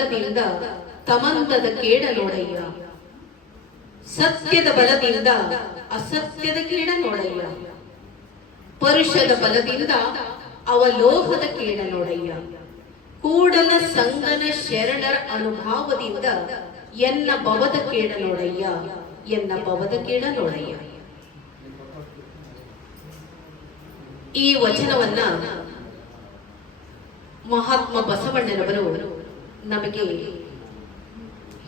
ಬಲದಿಂದ ತಮಂದದ ಕೇಡ ನೋಡಯ್ಯ, ಸತ್ಯದ ಬಲದಿಂದ ಅಸತ್ಯದ ಕೇಡ ನೋಡಯ್ಯ, ಪರುಷದ ಬಲದಿಂದ ಅವಲೋಹದ ಕೇಡ ನೋಡಯ್ಯ, ಕೂಡಲ ಸಂಗನ ಶರಣರ ಅನುಭಾವದಿಂದ ಎನ್ನ ಭವದ ಕೇಡ ನೋಡಯ್ಯ, ಎನ್ನ ಭವದ ಕೇಡ ನೋಡಯ್ಯ. ಈ ವಚನವನ್ನ ಮಹಾತ್ಮ ಬಸವಣ್ಣನವರು ನಮಗೆ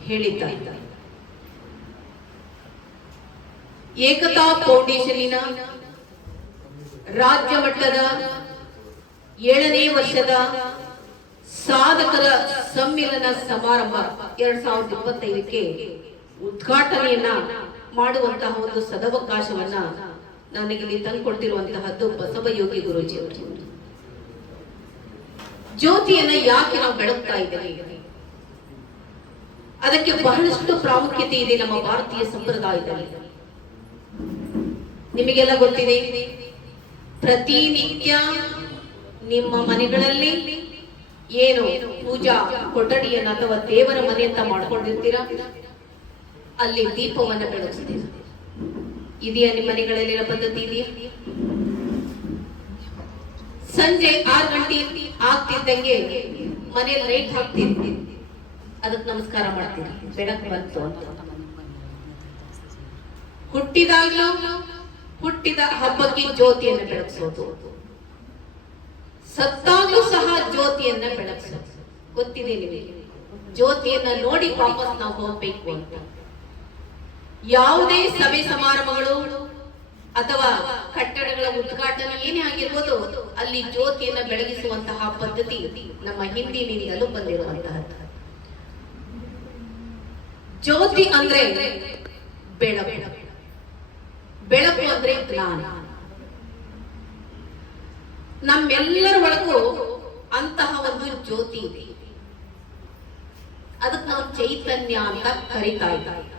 ಹೇಳಿದ್ದಾರೆ. ಏಕತಾ ಫೌಂಡೇಶನ್ನಿನ ರಾಜ್ಯ ಮಟ್ಟದ 7ನೇ ವರ್ಷದ ಸಾಧಕರ ಸಮ್ಮಿಲನ ಸಮಾರಂಭ 2025ಕ್ಕೆ ಉದ್ಘಾಟನೆಯನ್ನ ಮಾಡುವಂತಹ ಒಂದು ಸದವಕಾಶವನ್ನ ನನಗೆ ತಂದುಕೊಡ್ತಿರುವಂತಹದ್ದು ಬಸವಯೋಗಿ ಗುರೂಜಿಯವರು. ಜ್ಯೋತಿಯನ್ನ ಯಾಕೆ ನಾವು ಬೆಳಗ್ತಾ ಇದ್ದೇವೆ? ಅದಕ್ಕೆ ಬಹಳಷ್ಟು ಪ್ರಾಮುಖ್ಯತೆ ಇದೆ ನಮ್ಮ ಭಾರತೀಯ ಸಂಪ್ರದಾಯದಲ್ಲಿ. ನಿಮಗೆಲ್ಲ ಗೊತ್ತಿದೆ, ಪ್ರತಿನಿತ್ಯ ನಿಮ್ಮ ಮನೆಗಳಲ್ಲಿ ಏನು ಪೂಜಾ ಕೊಠಡಿಯನ್ನ ಅಥವಾ ದೇವರ ಮನೆ ಅಂತ ಮಾಡ್ಕೊಂಡಿರ್ತೀರಾ, ಅಲ್ಲಿ ದೀಪವನ್ನ ಬೆಳಗಿಸ್ತೀರಾ. ಇದೆಯಾ ನಿಮ್ಮ ಮನೆಗಳಲ್ಲಿರೋ ಪದ್ಧತಿ ಇದೆಯಾ? ಸಂಜೆ 6 ಗಂಟೆ ಆಗ್ತಿದ್ದಂಗೆ ಮನೆಯಲ್ಲಿ ಲೈಟ್ ಹಾಕ್ತೀರಿ, ಅದಕ್ಕೆ ನಮಸ್ಕಾರ ಮಾಡ್ತೀರಿ, ಬೆಳಕು ಬಂತು ಅಂತ. ಹುಟ್ಟಿದ ಹಬ್ಬಕ್ಕೆ ಜ್ಯೋತಿಯನ್ನು ಬೆಳಗಿಸೋದು, ಸತ್ತಾಗ್ಲೂ ಸಹ ಜ್ಯೋತಿಯನ್ನ ಬೆಳಗಿಸೋದು. ಗೊತ್ತಿದೆ ನಿಮಗೆ, ಜ್ಯೋತಿಯನ್ನ ನೋಡಿ ವಾಪಸ್ ನಾವು ಹೋಗ್ಬೇಕು ಅಂತ. ಯಾವುದೇ ಸಭೆ ಸಮಾರಂಭಗಳು ಅಥವಾ ಕಟ್ಟಡಗಳ ಉದ್ಘಾಟನೆ ಏನೇ ಆಗಿರ್ಬೋದು, ಅಲ್ಲಿ ಜ್ಯೋತಿಯನ್ನ ಬೆಳಗಿಸುವಂತಹ ಪದ್ಧತಿ ನಮ್ಮ ಹಿಂದಿನಿಂದಲೂ ಬಂದಿರುವಂತಹದ್ದು. ಜ್ಯೋತಿ ಅಂದ್ರೆ ಬೆಳಕು, ಬೆಳಕು ಅಂದ್ರೆ ಜ್ಞಾನ. ನಮ್ಮೆಲ್ಲರ ಒಳಗೂ ಅಂತಹ ಒಂದು ಜ್ಯೋತಿ ಇದೆ. ಅದಕ್ಕೆ ನಾವು ಚೈತನ್ಯ ಅಂತ ಕರಿತಾ ಇದ್ದೀವಿ.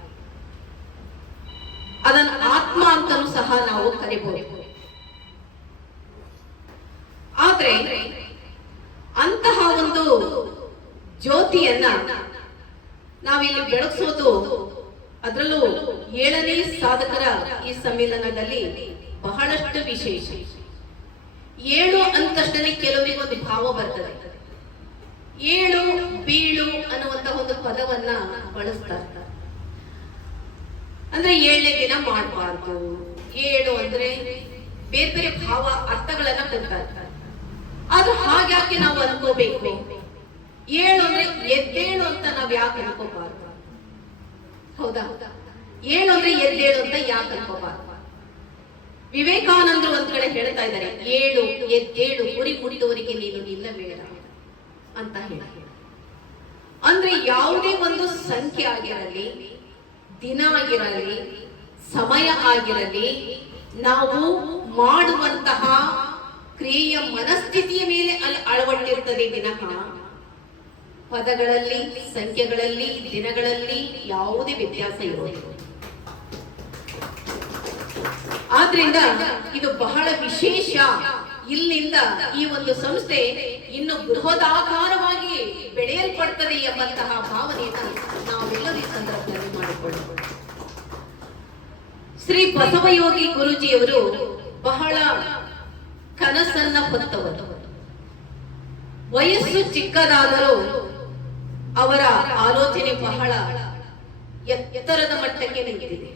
ಅದನ್ನ ಆತ್ಮ ಅಂತಲೂ ಸಹ ನಾವು ಕರಿಬಹುದು. ಆದ್ರೆ ಅಂತಹ ಒಂದು ಜ್ಯೋತಿಯನ್ನ ನಾವಿಲ್ಲಿ ಬೆಳಗಿಸೋದು, ಅದರಲ್ಲೂ 7ನೇ ಸಾಧಕರ ಈ ಸಮ್ಮಿಲನದಲ್ಲಿ ಬಹಳಷ್ಟು ವಿಶೇಷ. 7 ಅಂತಷ್ಟೇ ಕೆಲವರಿಗೆ ಒಂದು ಭಾವ ಬರ್ತದೆ. 7 ಬೀಳು ಅನ್ನುವಂತಹ ಒಂದು ಪದವನ್ನ ಬಳಸ್ತಾರೆ. ಅಂದ್ರೆ 7ನೇ ದಿನ ಮಾಡಬಾರ್ದು. 7 ಅಂದ್ರೆ ಬೇರೆ ಬೇರೆ ಭಾವ ಅರ್ಥಗಳನ್ನ ಕೊಡ್ತಾರೆ. ಆದ್ರೆ ಹಾಗ್ಯಾಕೆ ನಾವು ಅನ್ಕೋಬೇಕು? 7 ಅಂದ್ರೆ ಎದ್ದೇಳು ಅಂತ ನಾವ್ ಯಾಕೆ ಅನ್ಕೋಬಾರ್ದು? ಹೌದಾ? 7 ಅಂದ್ರೆ ಎದ್ದೇಳು ಅಂತ ಯಾಕೆ ಅನ್ಕೋಬಾರ್ದು? ವಿವೇಕಾನಂದರು ಒಂದ್ ಕಡೆ ಹೇಳ್ತಾ ಇದ್ದಾರೆ, 7 ಎದ್ದೇಳು, ಗುರಿ ಮುಟ್ಟಿದವರಿಗೆ ನೀನು ನಿಲ್ಲಬೇಡ ಅಂತ ಹೇಳಿ. ಅಂದ್ರೆ ಯಾವುದೇ ಒಂದು ಸಂಖ್ಯೆ ಆಗಿರಲಿ, ದಿನ ಆಗಿರಲಿ, ಸಮಯ ಆಗಿರಲಿ, ನಾವು ಮಾಡುವಂತಹ ಕ್ರಿಯೆಯ ಮನಸ್ಥಿತಿಯ ಮೇಲೆ ಅಲ್ಲಿ ಅಳವಟ್ಟಿರ್ತದೆ ವಿನಃ ಪದಗಳಲ್ಲಿ, ಸಂಖ್ಯೆಗಳಲ್ಲಿ, ದಿನಗಳಲ್ಲಿ ಯಾವುದೇ ವ್ಯತ್ಯಾಸ ಇರೋದಿಲ್ಲ. ಆದ್ರಿಂದ ಇದು ಬಹಳ ವಿಶೇಷ. ಇಲ್ಲಿಂದ ಈ ಒಂದು ಸಂಸ್ಥೆ ಇನ್ನು ಬೃಹದಾಕಾರವಾಗಿ ಬೆಳೆಯಲ್ಪಡ್ತದೆ ಎಂಬಂತಹ ಭಾವನೆಯನ್ನು ನಾವೆಲ್ಲರೂ ಈ ಸಂದರ್ಭದಲ್ಲಿ ಮಾಡಿಕೊಳ್ಳಬಹುದು. ಶ್ರೀ ಬಸವಯೋಗಿ ಗುರೂಜಿಯವರು ಬಹಳ ಕನಸನ್ನ ಹೊತ್ತವರು. ವಯಸ್ಸು ಚಿಕ್ಕದಾದರೂ ಅವರ ಆಲೋಚನೆ ಬಹಳ ಎತ್ತರದ ಮಟ್ಟಕ್ಕೆ ನಿಂತಿದೆ.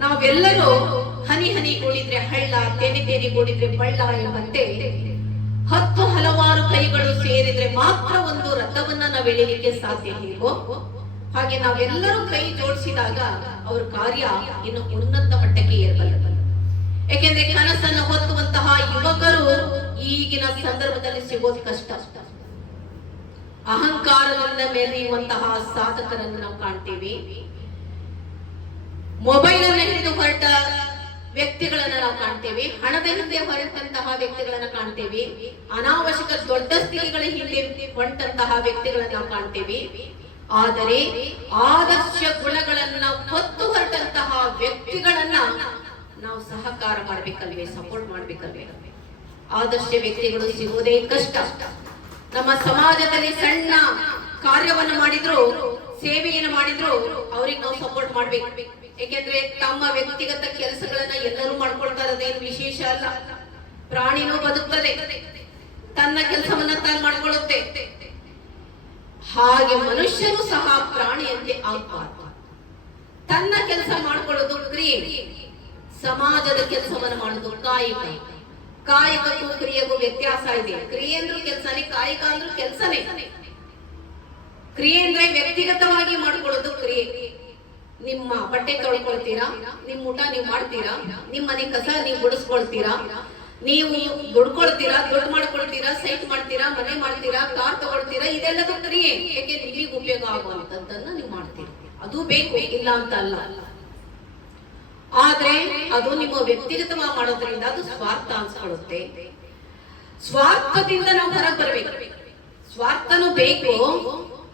ನಾವೆಲ್ಲರೂ ಹನಿ ಹನಿ ಕೂಡಿದ್ರೆ ಹಳ್ಳ, ತೆನೆ ತೆನೆ ಕೂಡಿದ್ರೆ ಬಳ್ಳ ಎಂಬಂತೆ 10 ಹಲವಾರು ಕೈಗಳು ಸೇರಿದ್ರೆ ಮಾತ್ರ ಒಂದು ರಥವನ್ನ ನಾವು ಎಳೆಯಲಿಕ್ಕೆ ಸಾಧ್ಯ. ಹೇಗೋ ಹಾಗೆ ನಾವೆಲ್ಲರೂ ಕೈ ಜೋಡಿಸಿದಾಗ ಅವ್ರ ಕಾರ್ಯ ಇನ್ನು ಉನ್ನತ ಮಟ್ಟಕ್ಕೆ ಏರಬಲ್ಲದು. ಯಾಕೆಂದ್ರೆ ಕನಸನ್ನು ಹೊತ್ತುವಂತಹ ಯುವಕರು ಈಗಿನ ಸಂದರ್ಭದಲ್ಲಿ ಸಿಗೋದು ಕಷ್ಟ. ಅಹಂಕಾರದಿಂದ ಮೆರೆಯುವಂತಹ ಸಾಧಕರನ್ನು ನಾವು ಕಾಣ್ತೇವೆ. ಮೊಬೈಲ್ ಅನ್ನು ಹಿಡಿದು ಹೊರಟ ವ್ಯಕ್ತಿಗಳನ್ನ ನಾವು ಕಾಣ್ತೇವೆ. ಹಣದ ಹಿಂದೆ ಹೊರಟಂತಹ ವ್ಯಕ್ತಿಗಳನ್ನ ಕಾಣ್ತೇವೆ. ಅನಾವಶ್ಯಕ ದೊಡ್ಡ ಸ್ಥಿತಿಗಳ ಹಿಂದೆ ಹೊರಟಂತಹ ವ್ಯಕ್ತಿಗಳನ್ನ ನಾವು ಕಾಣ್ತೇವೆ. ಆದರೆ ಆದರ್ಶ ಗುಣಗಳನ್ನ ಹೊತ್ತು ಹೊರಟಂತಹ ವ್ಯಕ್ತಿಗಳನ್ನ ನಾವು ಸಹಕಾರ ಮಾಡ್ಬೇಕಲ್ವೇ, ಸಪೋರ್ಟ್ ಮಾಡ್ಬೇಕಲ್ವೇ? ಆದರ್ಶ ವ್ಯಕ್ತಿಗಳು ಸಿಗೋದೇ ಕಷ್ಟ. ನಮ್ಮ ಸಮಾಜದಲ್ಲಿ ಸಣ್ಣ ಕಾರ್ಯವನ್ನು ಮಾಡಿದ್ರು, ಸೇವೆಯನ್ನು ಮಾಡಿದ್ರು, ಅವ್ರಿಗೆ ನಾವು ಸಪೋರ್ಟ್ ಮಾಡ್ಬೇಕು. ಏಕೆಂದ್ರೆ ತಮ್ಮ ವ್ಯಕ್ತಿಗತ ಕೆಲಸಗಳನ್ನ ಎಲ್ಲರೂ ಮಾಡ್ಕೊಳ್ತಾರೆ, ಅದೇನು ವಿಶೇಷ ಅಲ್ಲ. ಪ್ರಾಣಿನೂ ಬದುಕ್ತದೆ, ತನ್ನ ಕೆಲಸವನ್ನ ತಾನು ಮಾಡ್ಕೊಳ್ಳುತ್ತೆ. ಹಾಗೆ ಮನುಷ್ಯನು ಸಹ ಪ್ರಾಣಿಯಂತೆ ಆಗಬಾರ್ದು. ತನ್ನ ಕೆಲಸ ಮಾಡ್ಕೊಳ್ಳೋದು ಕ್ರಿಯೆ, ಸಮಾಜದ ಕೆಲಸವನ್ನು ಮಾಡೋದು ಕಾಯಿಕ. ಕಾಯಕಕ್ಕೂ ಕ್ರಿಯೆಗೂ ವ್ಯತ್ಯಾಸ ಇದೆ. ಕ್ರಿಯೆ ಅಂದ್ರೂ ಕೆಲಸನೇ, ಕಾಯಕ ಅಂದ್ರೂ ಕೆಲಸನೇ. ಕ್ರಿಯೆ ಅಂದ್ರೆ ವ್ಯಕ್ತಿಗತವಾಗಿ ಮಾಡ್ಕೊಳ್ಳೋದು ಕ್ರಿಯೆ. ನಿಮ್ಮ ಬಟ್ಟೆ ತೊಳ್ಕೊಳ್ತೀರಾ, ನಿಮ್ ಊಟ ನೀವು ಮಾಡ್ತೀರಾ, ನಿಮ್ ಮನೆ ಕಸ ನೀವು ಗುಡಿಸ್ಕೊಳ್ತೀರಾ, ನೀವು ದುಡ್ಕೊಳ್ತೀರಾ, ದುಡ್ಡು ಮಾಡ್ಕೊಳ್ತೀರಾ, ಸೈಟ್ ಮಾಡ್ತೀರಾ, ಮನೆ ಮಾಡ್ತೀರಾ, ಕಾರ್ ತಗೊಳ್ತೀರಾ, ಇದೆಲ್ಲದೂ ಕ್ರಿಯೆ. ಯಾಕೆ ನಿಮಗೆ ಉಪಯೋಗ ಆಗುವಂತದ್ದನ್ನ ನೀವು ಮಾಡ್ತೀರಾ. ಅದು ಬೇಕು, ಇಲ್ಲ ಅಂತ ಅಲ್ಲ. ಆದ್ರೆ ಅದು ನಿಮ್ಮ ವ್ಯಕ್ತಿಗತವಾಗಿ ಮಾಡೋದ್ರಿಂದ ಅದು ಸ್ವಾರ್ಥ ಅನ್ಸ್ಕೊಳ್ಳುತ್ತೆ. ಸ್ವಾರ್ಥದಿಂದ ನಾವು ಹೊರಗೆ ಬರ್ಬೇಕು. ಸ್ವಾರ್ಥನೂ ಬೇಕು,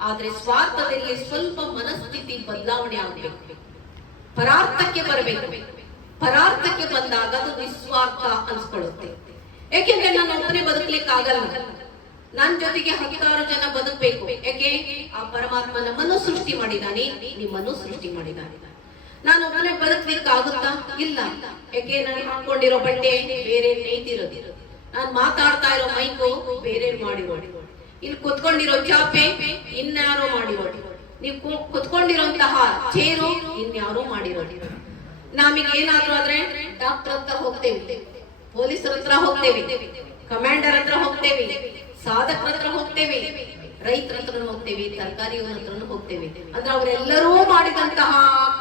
ಆದ್ರೆ ಸ್ವಾರ್ಥದಲ್ಲಿ ಸ್ವಲ್ಪ ಮನಸ್ಥಿತಿ ಬದಲಾವಣೆ ಆಗ್ಬೇಕು. ಪರಾರ್ಥಕ್ಕೆ ಬರಬೇಕು. ಪರಾರ್ಥಕ್ಕೆ ಬಂದಾಗ ಅದು ನಿಸ್ವಾರ್ಥ ಅನ್ಸ್ಕೊಳ್ಳುತ್ತೆ. ಯಾಕೆಂದ್ರೆ ನಾನು ಒಬ್ಬನೇ ಬದುಕ್ಲಿಕ್ಕೆ ಆಗಲ್ಲ, ನನ್ ಜೊತೆಗೆ 10 ಜನ ಬದುಕಬೇಕು. ಯಾಕೆ? ಆ ಪರಮಾತ್ಮ ನಮ್ಮನ್ನು ಸೃಷ್ಟಿ ಮಾಡಿದಾನೆ, ನಿಮ್ಮನ್ನು ಸೃಷ್ಟಿ ಮಾಡಿದಾನೆ. ನಾನು ಒಬ್ಬನೇ ಬದುಕ್ಲಿಕ್ಕೆ ಆಗುತ್ತಾ? ಇಲ್ಲ. ಯಾಕೆ? ನಾನು ಹಾಕೊಂಡಿರೋ ಬಟ್ಟೆ ಬೇರೆ ನೇಯ್ತಿರೋದು, ನಾನು ಮಾತಾಡ್ತಾ ಇರೋ ಮೈಕು ಬೇರೆ ಮಾಡಿರೋದು, ಇಲ್ಲಿ ಕುತ್ಕೊಂಡಿರೋ ಚಾಪೆ ಇನ್ಯಾರೋ ಮಾಡಿರೋದು, ನೀವು ಕುತ್ಕೊಂಡಿರೋಂತಹ ಚೇರು ಇನ್ಯಾರೋ ಮಾಡಿರೋದು. ನಮಗೆ ಏನಾದ್ರು ಆದ್ರೆ ಡಾಕ್ಟರ್ ಹತ್ರ ಹೋಗ್ತೇವೆ, ಪೊಲೀಸರ ಹತ್ರ ಹೋಗ್ತೇವೆ, ಕಮಾಂಡರ್ ಹತ್ರ ಹೋಗ್ತೇವೆ, ಸಾಧಕರ ಹತ್ರ ಹೋಗ್ತೇವೆ, ರೈತರ ಹತ್ರ ಹೋಗ್ತೇವೆ, ತರಕಾರಿಯವರ ಹತ್ರ ಹೋಗ್ತೇವೆ. ಅಂದ್ರೆ ಅವರೆಲ್ಲರೂ ಮಾಡಿದಂತಹ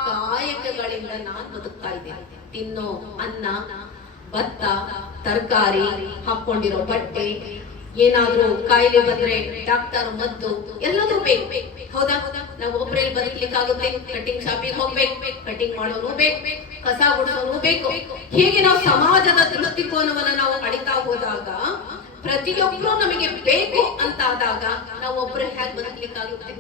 ಕಾಯಕಗಳಿಂದ ನಾನು ಬದುಕ್ತಾ ಇದ್ದೇನೆ. ತಿನ್ನೋ ಅನ್ನ, ಭತ್ತ, ತರಕಾರಿ, ಹಾಕೊಂಡಿರೋ ಬಟ್ಟೆ, ಏನಾದ್ರೂ ಕಾಯಿಲೆ ಬಂದ್ರೆ ಡಾಕ್ಟರ್, ಮದ್ದು ಎಲ್ಲದೂ ಬೇಕು. ಹೌದಾ? ನಾವು ಒಬ್ಬರಲ್ಲಿ ಬದುಕಲಿಕ್ಕೆ ಆಗುತ್ತೆ? ಕಟಿಂಗ್ ಶಾಪಿಗೆ ಹೋಗ್ಬೇಕು, ಕಟಿಂಗ್ ಮಾಡೋನು ಬೇಕು, ಕಸ ಗುಡಿಸೋನು ಬೇಕು. ಹೀಗೆ ನಾವು ಸಮಾಜದ ದೃಷ್ಟಿಕೋನವನ್ನ ನಾವು ಅಳಿತಾ ಹೋದಾಗ, ಪ್ರತಿಯೊಬ್ರು ನಮಗೆ ಬೇಕು ಅಂತ ಆದಾಗ ನಾವು ಒಬ್ರು ಹೇಗೆ ಬದುಕಲಿಕ್ಕಾಗುತ್ತೆ?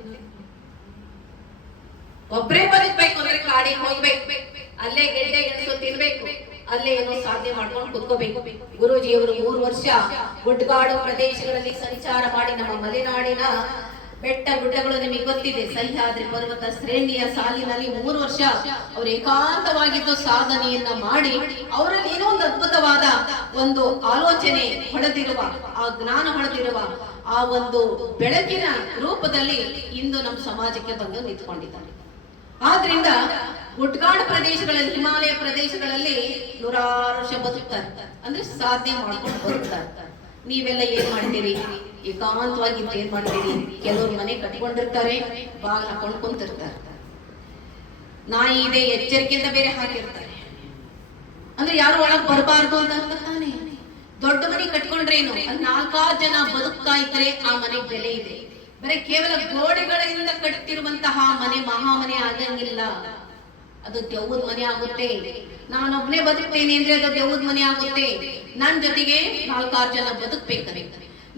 ಒಬ್ರೇ ಬದುಕಬೇಕು ಅಂದ್ರೆ ಕಾಡಿಗೆ ಹೋಗ್ಬೇಕು, ಅಲ್ಲೇ ಗೆಡ್ಡೆ ಗೆಣಸು ತಿನ್ಬೇಕು, ಅಲ್ಲೇ ಏನೋ ಸಾಧನೆ ಮಾಡ್ಕೊಂಡು ಕುತ್ಕೋಬೇಕು. ಗುರೂಜಿಯವರು 3 ವರ್ಷ ಗುಡ್ಡಗಾಡು ಪ್ರದೇಶಗಳಲ್ಲಿ ಸಂಚಾರ ಮಾಡಿ ನಮ್ಮ ಮಲೆನಾಡಿನ ಬೆಟ್ಟ ಗುಡ್ಡಗಳು ನಿಮಗೆ ಗೊತ್ತಿದೆ, ಸಹ್ಯಾದ್ರಿ ಪರ್ವತ ಶ್ರೇಣಿಯ ಸಾಲಿನಲ್ಲಿ 3 ವರ್ಷ ಅವರು ಏಕಾಂತವಾಗಿದ್ದು ಸಾಧನೆಯನ್ನ ಮಾಡಿ, ಅವರಲ್ಲಿ ಏನೋ ಒಂದು ಅದ್ಭುತವಾದ ಒಂದು ಆಲೋಚನೆ ಹೊಡೆದಿರುವ, ಆ ಜ್ಞಾನ ಹೊಡೆದಿರುವ ಆ ಒಂದು ಬೆಳಕಿನ ರೂಪದಲ್ಲಿ ಇಂದು ನಮ್ಮ ಸಮಾಜಕ್ಕೆ ಬಂದು ನಿಂತ್ಕೊಂಡಿದ್ದಾರೆ. ಆದ್ರಿಂದ ಗುಡ್ಡಗಾಡು ಪ್ರದೇಶಗಳಲ್ಲಿ, ಹಿಮಾಲಯ ಪ್ರದೇಶಗಳಲ್ಲಿ 100 ವರ್ಷ ಬದುಕ್ತಾರೆ, ಅಂದ್ರೆ ಸಾಧನೆ ಮಾಡ್ಕೊಂಡು ಬದುಕ್ತಾರೆ. ನೀವೆಲ್ಲ ಏನ್ ಮಾಡ್ತೀರಿ? ಏಕಾಂತವಾಗಿ ಏನ್ ಮಾಡ್ತೀರಿ? ಕೆಲವರು ಮನೆ ಕಟ್ಕೊಂಡಿರ್ತಾರೆ, ಬಾಗಿಲು ಹಾಕೊಂಡು ಕುಂತಿರ್ತಾರೆ, ನಾಯಿ ಇದೆ ಎಚ್ಚರಿಕೆಯಿಂದ ಬೇರೆ ಹಾಕಿರ್ತಾರೆ. ಅಂದ್ರೆ ಯಾರು ಒಳಗ್ ಬರಬಾರ್ದು ಅಂತ ತಾನೆ. ದೊಡ್ಡ ಮನೆ ಕಟ್ಕೊಂಡ್ರೆ ಏನು, 4 ಜನ ಬದುಕ್ತಾ ಇದ್ರೆ ಆ ಮನೆಗೆ ಬೆಲೆ ಇದೆ. ಬರೀ ಕೇವಲ ಗೋಡೆಗಳಿಂದ ಕಟ್ಟಿರುವಂತಹ ಮನೆ ಮಹಾಮನೆ ಆಗಂಗಿಲ್ಲ, ಅದು ದೆವ್ವದ ಮನೆ ಆಗುತ್ತೆ. ನಾನೊಬ್ನೇ ಬದುಕ್ತೇನೆ ಅಂದ್ರೆ ಅದು ದೆವ್ವದ ಮನೆ ಆಗುತ್ತೆ. ನನ್ ಜೊತೆಗೆ 4 ಜನ ಬದುಕ್ಬೇಕಾರೆ,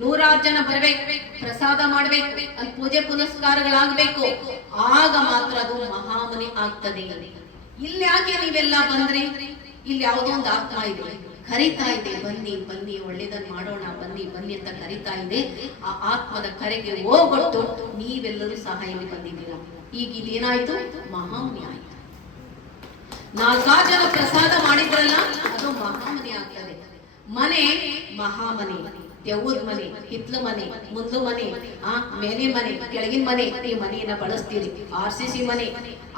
100 ಜನ ಬರ್ಬೇಕು, ಪ್ರಸಾದ ಮಾಡ್ಬೇಕು, ಅಲ್ಲಿ ಪೂಜೆ ಪುನಸ್ಕಾರಗಳಾಗ್ಬೇಕು, ಆಗ ಮಾತ್ರ ಅದು ಮಹಾಮನೆ ಆಗ್ತದೆ. ಇಲ್ಲಿ ಯಾಕೆ ನೀವೆಲ್ಲ ಬಂದ್ರೆ? ಇಲ್ಲಿ ಯಾವುದೋ ಒಂದು ಆತ್ಮ ಇದೆ, ಕರಿತಾ ಇದೆ, ಬನ್ನಿ ಬನ್ನಿ ಒಳ್ಳೇದನ್ನ ಮಾಡೋಣ, ಬನ್ನಿ ಬನ್ನಿ ಅಂತ ಕರಿತಾ ಇದೆ. ಆ ಆತ್ಮದ ಕರೆಗೆ ಹೋಗೊಟ್ಟು ನೀವೆಲ್ಲರೂ ಸಹ ಇಲ್ಲಿ ಬಂದಿದ್ದೀರಾ. ಈಗ ಇದೇನಾಯ್ತು? ಮಹಾಮನೆ ಆಯ್ತು. 4 ಜನ ಪ್ರಸಾದ ಮಾಡಿದ್ರಲ್ಲ, ಅದು ಮಹಾಮನೆ ಆಗ್ತದೆ. ಮನೆ ಮಹಾಮನೆ, ದೆವ್ವದ ಮನೆ, ಹಿತ್ಲ ಮನೆ, ಮುಂದ್ಲು ಮನೆ, ಮೇಲೆ ಮನೆ, ಕೆಳಗಿನ ಮನೆ, ಈ ಮನೆಯನ್ನ ಬಳಸ್ತೀರಿ. RCC ಮನೆ,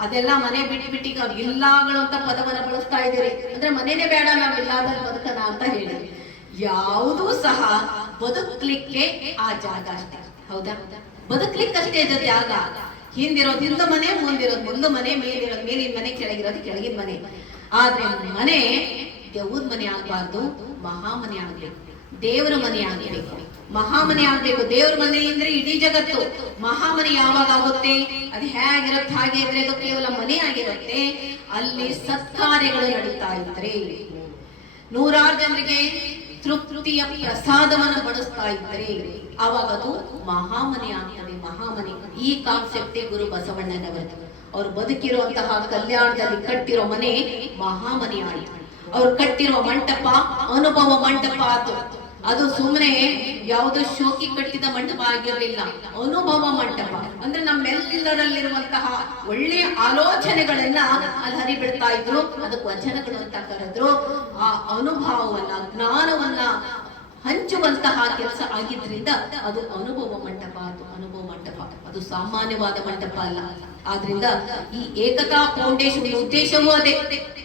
ಅದೆಲ್ಲ ಮನೆ ಬಿಟ್ಟು ಈಗ ಇಲ್ಲಾಗಳು ಅಂತ ಪದವನ್ನ ಬಳಸ್ತಾ ಇದ್ದೀರಿ. ಅಂದ್ರೆ ಮನೇನೆ ಬೇಡ, ನಾವು ಇಲ್ಲಾದಲ್ಲಿ ಬದುಕನ ಅಂತ ಹೇಳಿ. ಯಾವುದೂ ಸಹ ಬದುಕ್ಲಿಕ್ಕೆ ಆ ಜಾಗ ಅಷ್ಟೇ. ಹೌದಾ? ಬದುಕ್ಲಿಕ್ಕಷ್ಟೇ ಜಾಗ. ಹಿಂದಿರೋದು ಹಿಂದ ಮನೆ, ಮುಂದಿರೋದು ಮುಂದೆ ಮನೆ, ಮೇಲಿರೋದು ಮೇಲಿನ ಮನೆ, ಕೆಳಗಿರೋದು ಕೆಳಗಿನ ಮನೆ. ಆದ್ರೆ ಮನೆ ದೆವ್ವದ ಮನೆ ಆಗ್ಬಾರ್ದು, ಮಹಾಮನೆ ಆಗ್ಬೇಕು, ದೇವರ ಮನೆ ಆಗಬೇಕು, ಮಹಾಮನೆ ಆಗ್ಬೇಕು. ದೇವರ ಮನೆ ಅಂದ್ರೆ ಇಡೀ ಜಗತ್ತು. ಮಹಾಮನೆ ಯಾವಾಗ ಆಗುತ್ತೆ? ಅದು ಹೇಗಿರುತ್ತೆ ಹಾಗೆ ಇದ್ರೆ ಅದು ಕೇವಲ ಮನೆ ಆಗಿರುತ್ತೆ. ಅಲ್ಲಿ ಸತ್ಕಾರ್ಯಗಳು ನಡೀತಾ ಇದ್ರೆ, 100 ಜನರಿಗೆ ತೃಪ್ತಿಯ ಪ್ರಸಾದವನ್ನು ಬಡಿಸ್ತಾ ಇದ್ರೆ, ಅವಾಗ ಅದು ಮಹಾಮನೆ ಆಗ್ತದೆ. ಮಹಾಮನೆ ಈ ಕಾನ್ಸೆಪ್ಟೇ ಗುರು ಬಸವಣ್ಣನವರದು. ಅವ್ರು ಬದುಕಿರುವಂತಹ ಕಲ್ಯಾಣದಲ್ಲಿ ಕಟ್ಟಿರೋ ಮನೆ ಮಹಾಮನೆ ಆಯಿತು. ಅವ್ರು ಕಟ್ಟಿರುವ ಮಂಟಪ ಅನುಭವ ಮಂಟಪ ಆಯ್ತು. ಅದು ಸುಮ್ಮನೆ ಯಾವುದೋ ಶೋಕಿ ಕಟ್ಟಿದ ಮಂಟಪ ಆಗಿರಲಿಲ್ಲ, ಅನುಭವ ಮಂಟಪ. ಅಂದ್ರೆ ನಮ್ಮೆಲ್ಲರಲ್ಲಿರುವಂತಹ ಒಳ್ಳೆಯ ಆಲೋಚನೆಗಳನ್ನ ಅಲ್ಲಿ ಹರಿಬಿಡ್ತಾ ಇದ್ರು, ಅದಕ್ಕೆ ವಚನಗಳು ಅಂತ ಕರೆದ್ರು. ಆ ಅನುಭವವನ್ನ, ಜ್ಞಾನವನ್ನ ಹಂಚುವಂತಹ ಕೆಲಸ ಆಗಿದ್ರಿಂದ ಅದು ಅನುಭವ ಮಂಟಪ. ಅದು ಅನುಭವ ಮಂಟಪ, ಅದು ಸಾಮಾನ್ಯವಾದ ಮಂಟಪ ಅಲ್ಲ. ಆದ್ರಿಂದ ಈ ಏಕತಾ ಫೌಂಡೇಶನ್ ಉದ್ದೇಶವೂ ಅದೇ.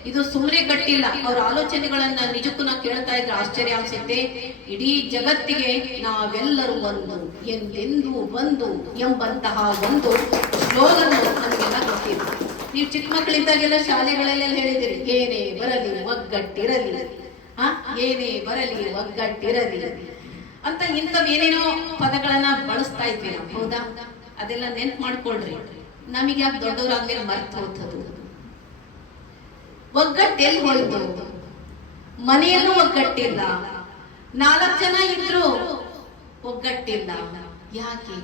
ಇದು ಸುಮ್ಮನೆ ಕಟ್ಟಿಲ್ಲ. ಅವ್ರ ಆಲೋಚನೆಗಳನ್ನ ನಿಜಕ್ಕೂ ನಾವು ಕೇಳ್ತಾ ಇದ್ರೆ ಆಶ್ಚರ್ಯ ಅನ್ಸುತ್ತೆ. ಇಡೀ ಜಗತ್ತಿಗೆ ನಾವೆಲ್ಲರೂ ಒಂದು, ಎಂದೆಂದೂ ಒಂದು ಎಂಬಂತಹ ಒಂದು ಸ್ಲೋಗನ್ ನಮಗೆಲ್ಲ ಗೊತ್ತಿದೆ. ನೀವು ಚಿಕ್ಕ ಮಕ್ಕಳಿದ್ದಾಗೆಲ್ಲ ಶಾಲೆಗಳಲ್ಲೆಲ್ಲ ಹೇಳಿದಿರಿ, ಏನೇ ಬರಲಿ ಒಗ್ಗಟ್ಟಿರಲಿ, ಏನೇ ಬರಲಿ ಒಗ್ಗಟ್ಟಿರಲಿ ಅಂತ ಇಂಥವೇನೇನೋ ಪದಗಳನ್ನ ಬಳಸ್ತಾ ಇದ್ವಿ ನಾವು, ಹೌದಾ? ಅದೆಲ್ಲ ನೆನ್ಪು ಮಾಡ್ಕೊಳ್ರಿ. ನಮಗೆ ಯಾಕೆ ದೊಡ್ಡವರಾದ್ಮೇಲೆ ಮರ್ತು ಹೋಗ್ತದು. ಒಗ್ಗಟ್ಟು ಎಲ್ಲಿ ಹೋಯ್ತು? ಮನೆಯಲ್ಲೂ ಒಗ್ಗಟ್ಟಿಲ್ಲ, 4 ಜನ ಇದ್ರು ಒಗ್ಗಟ್ಟಿಲ್ಲ. ಯಾಕೆ?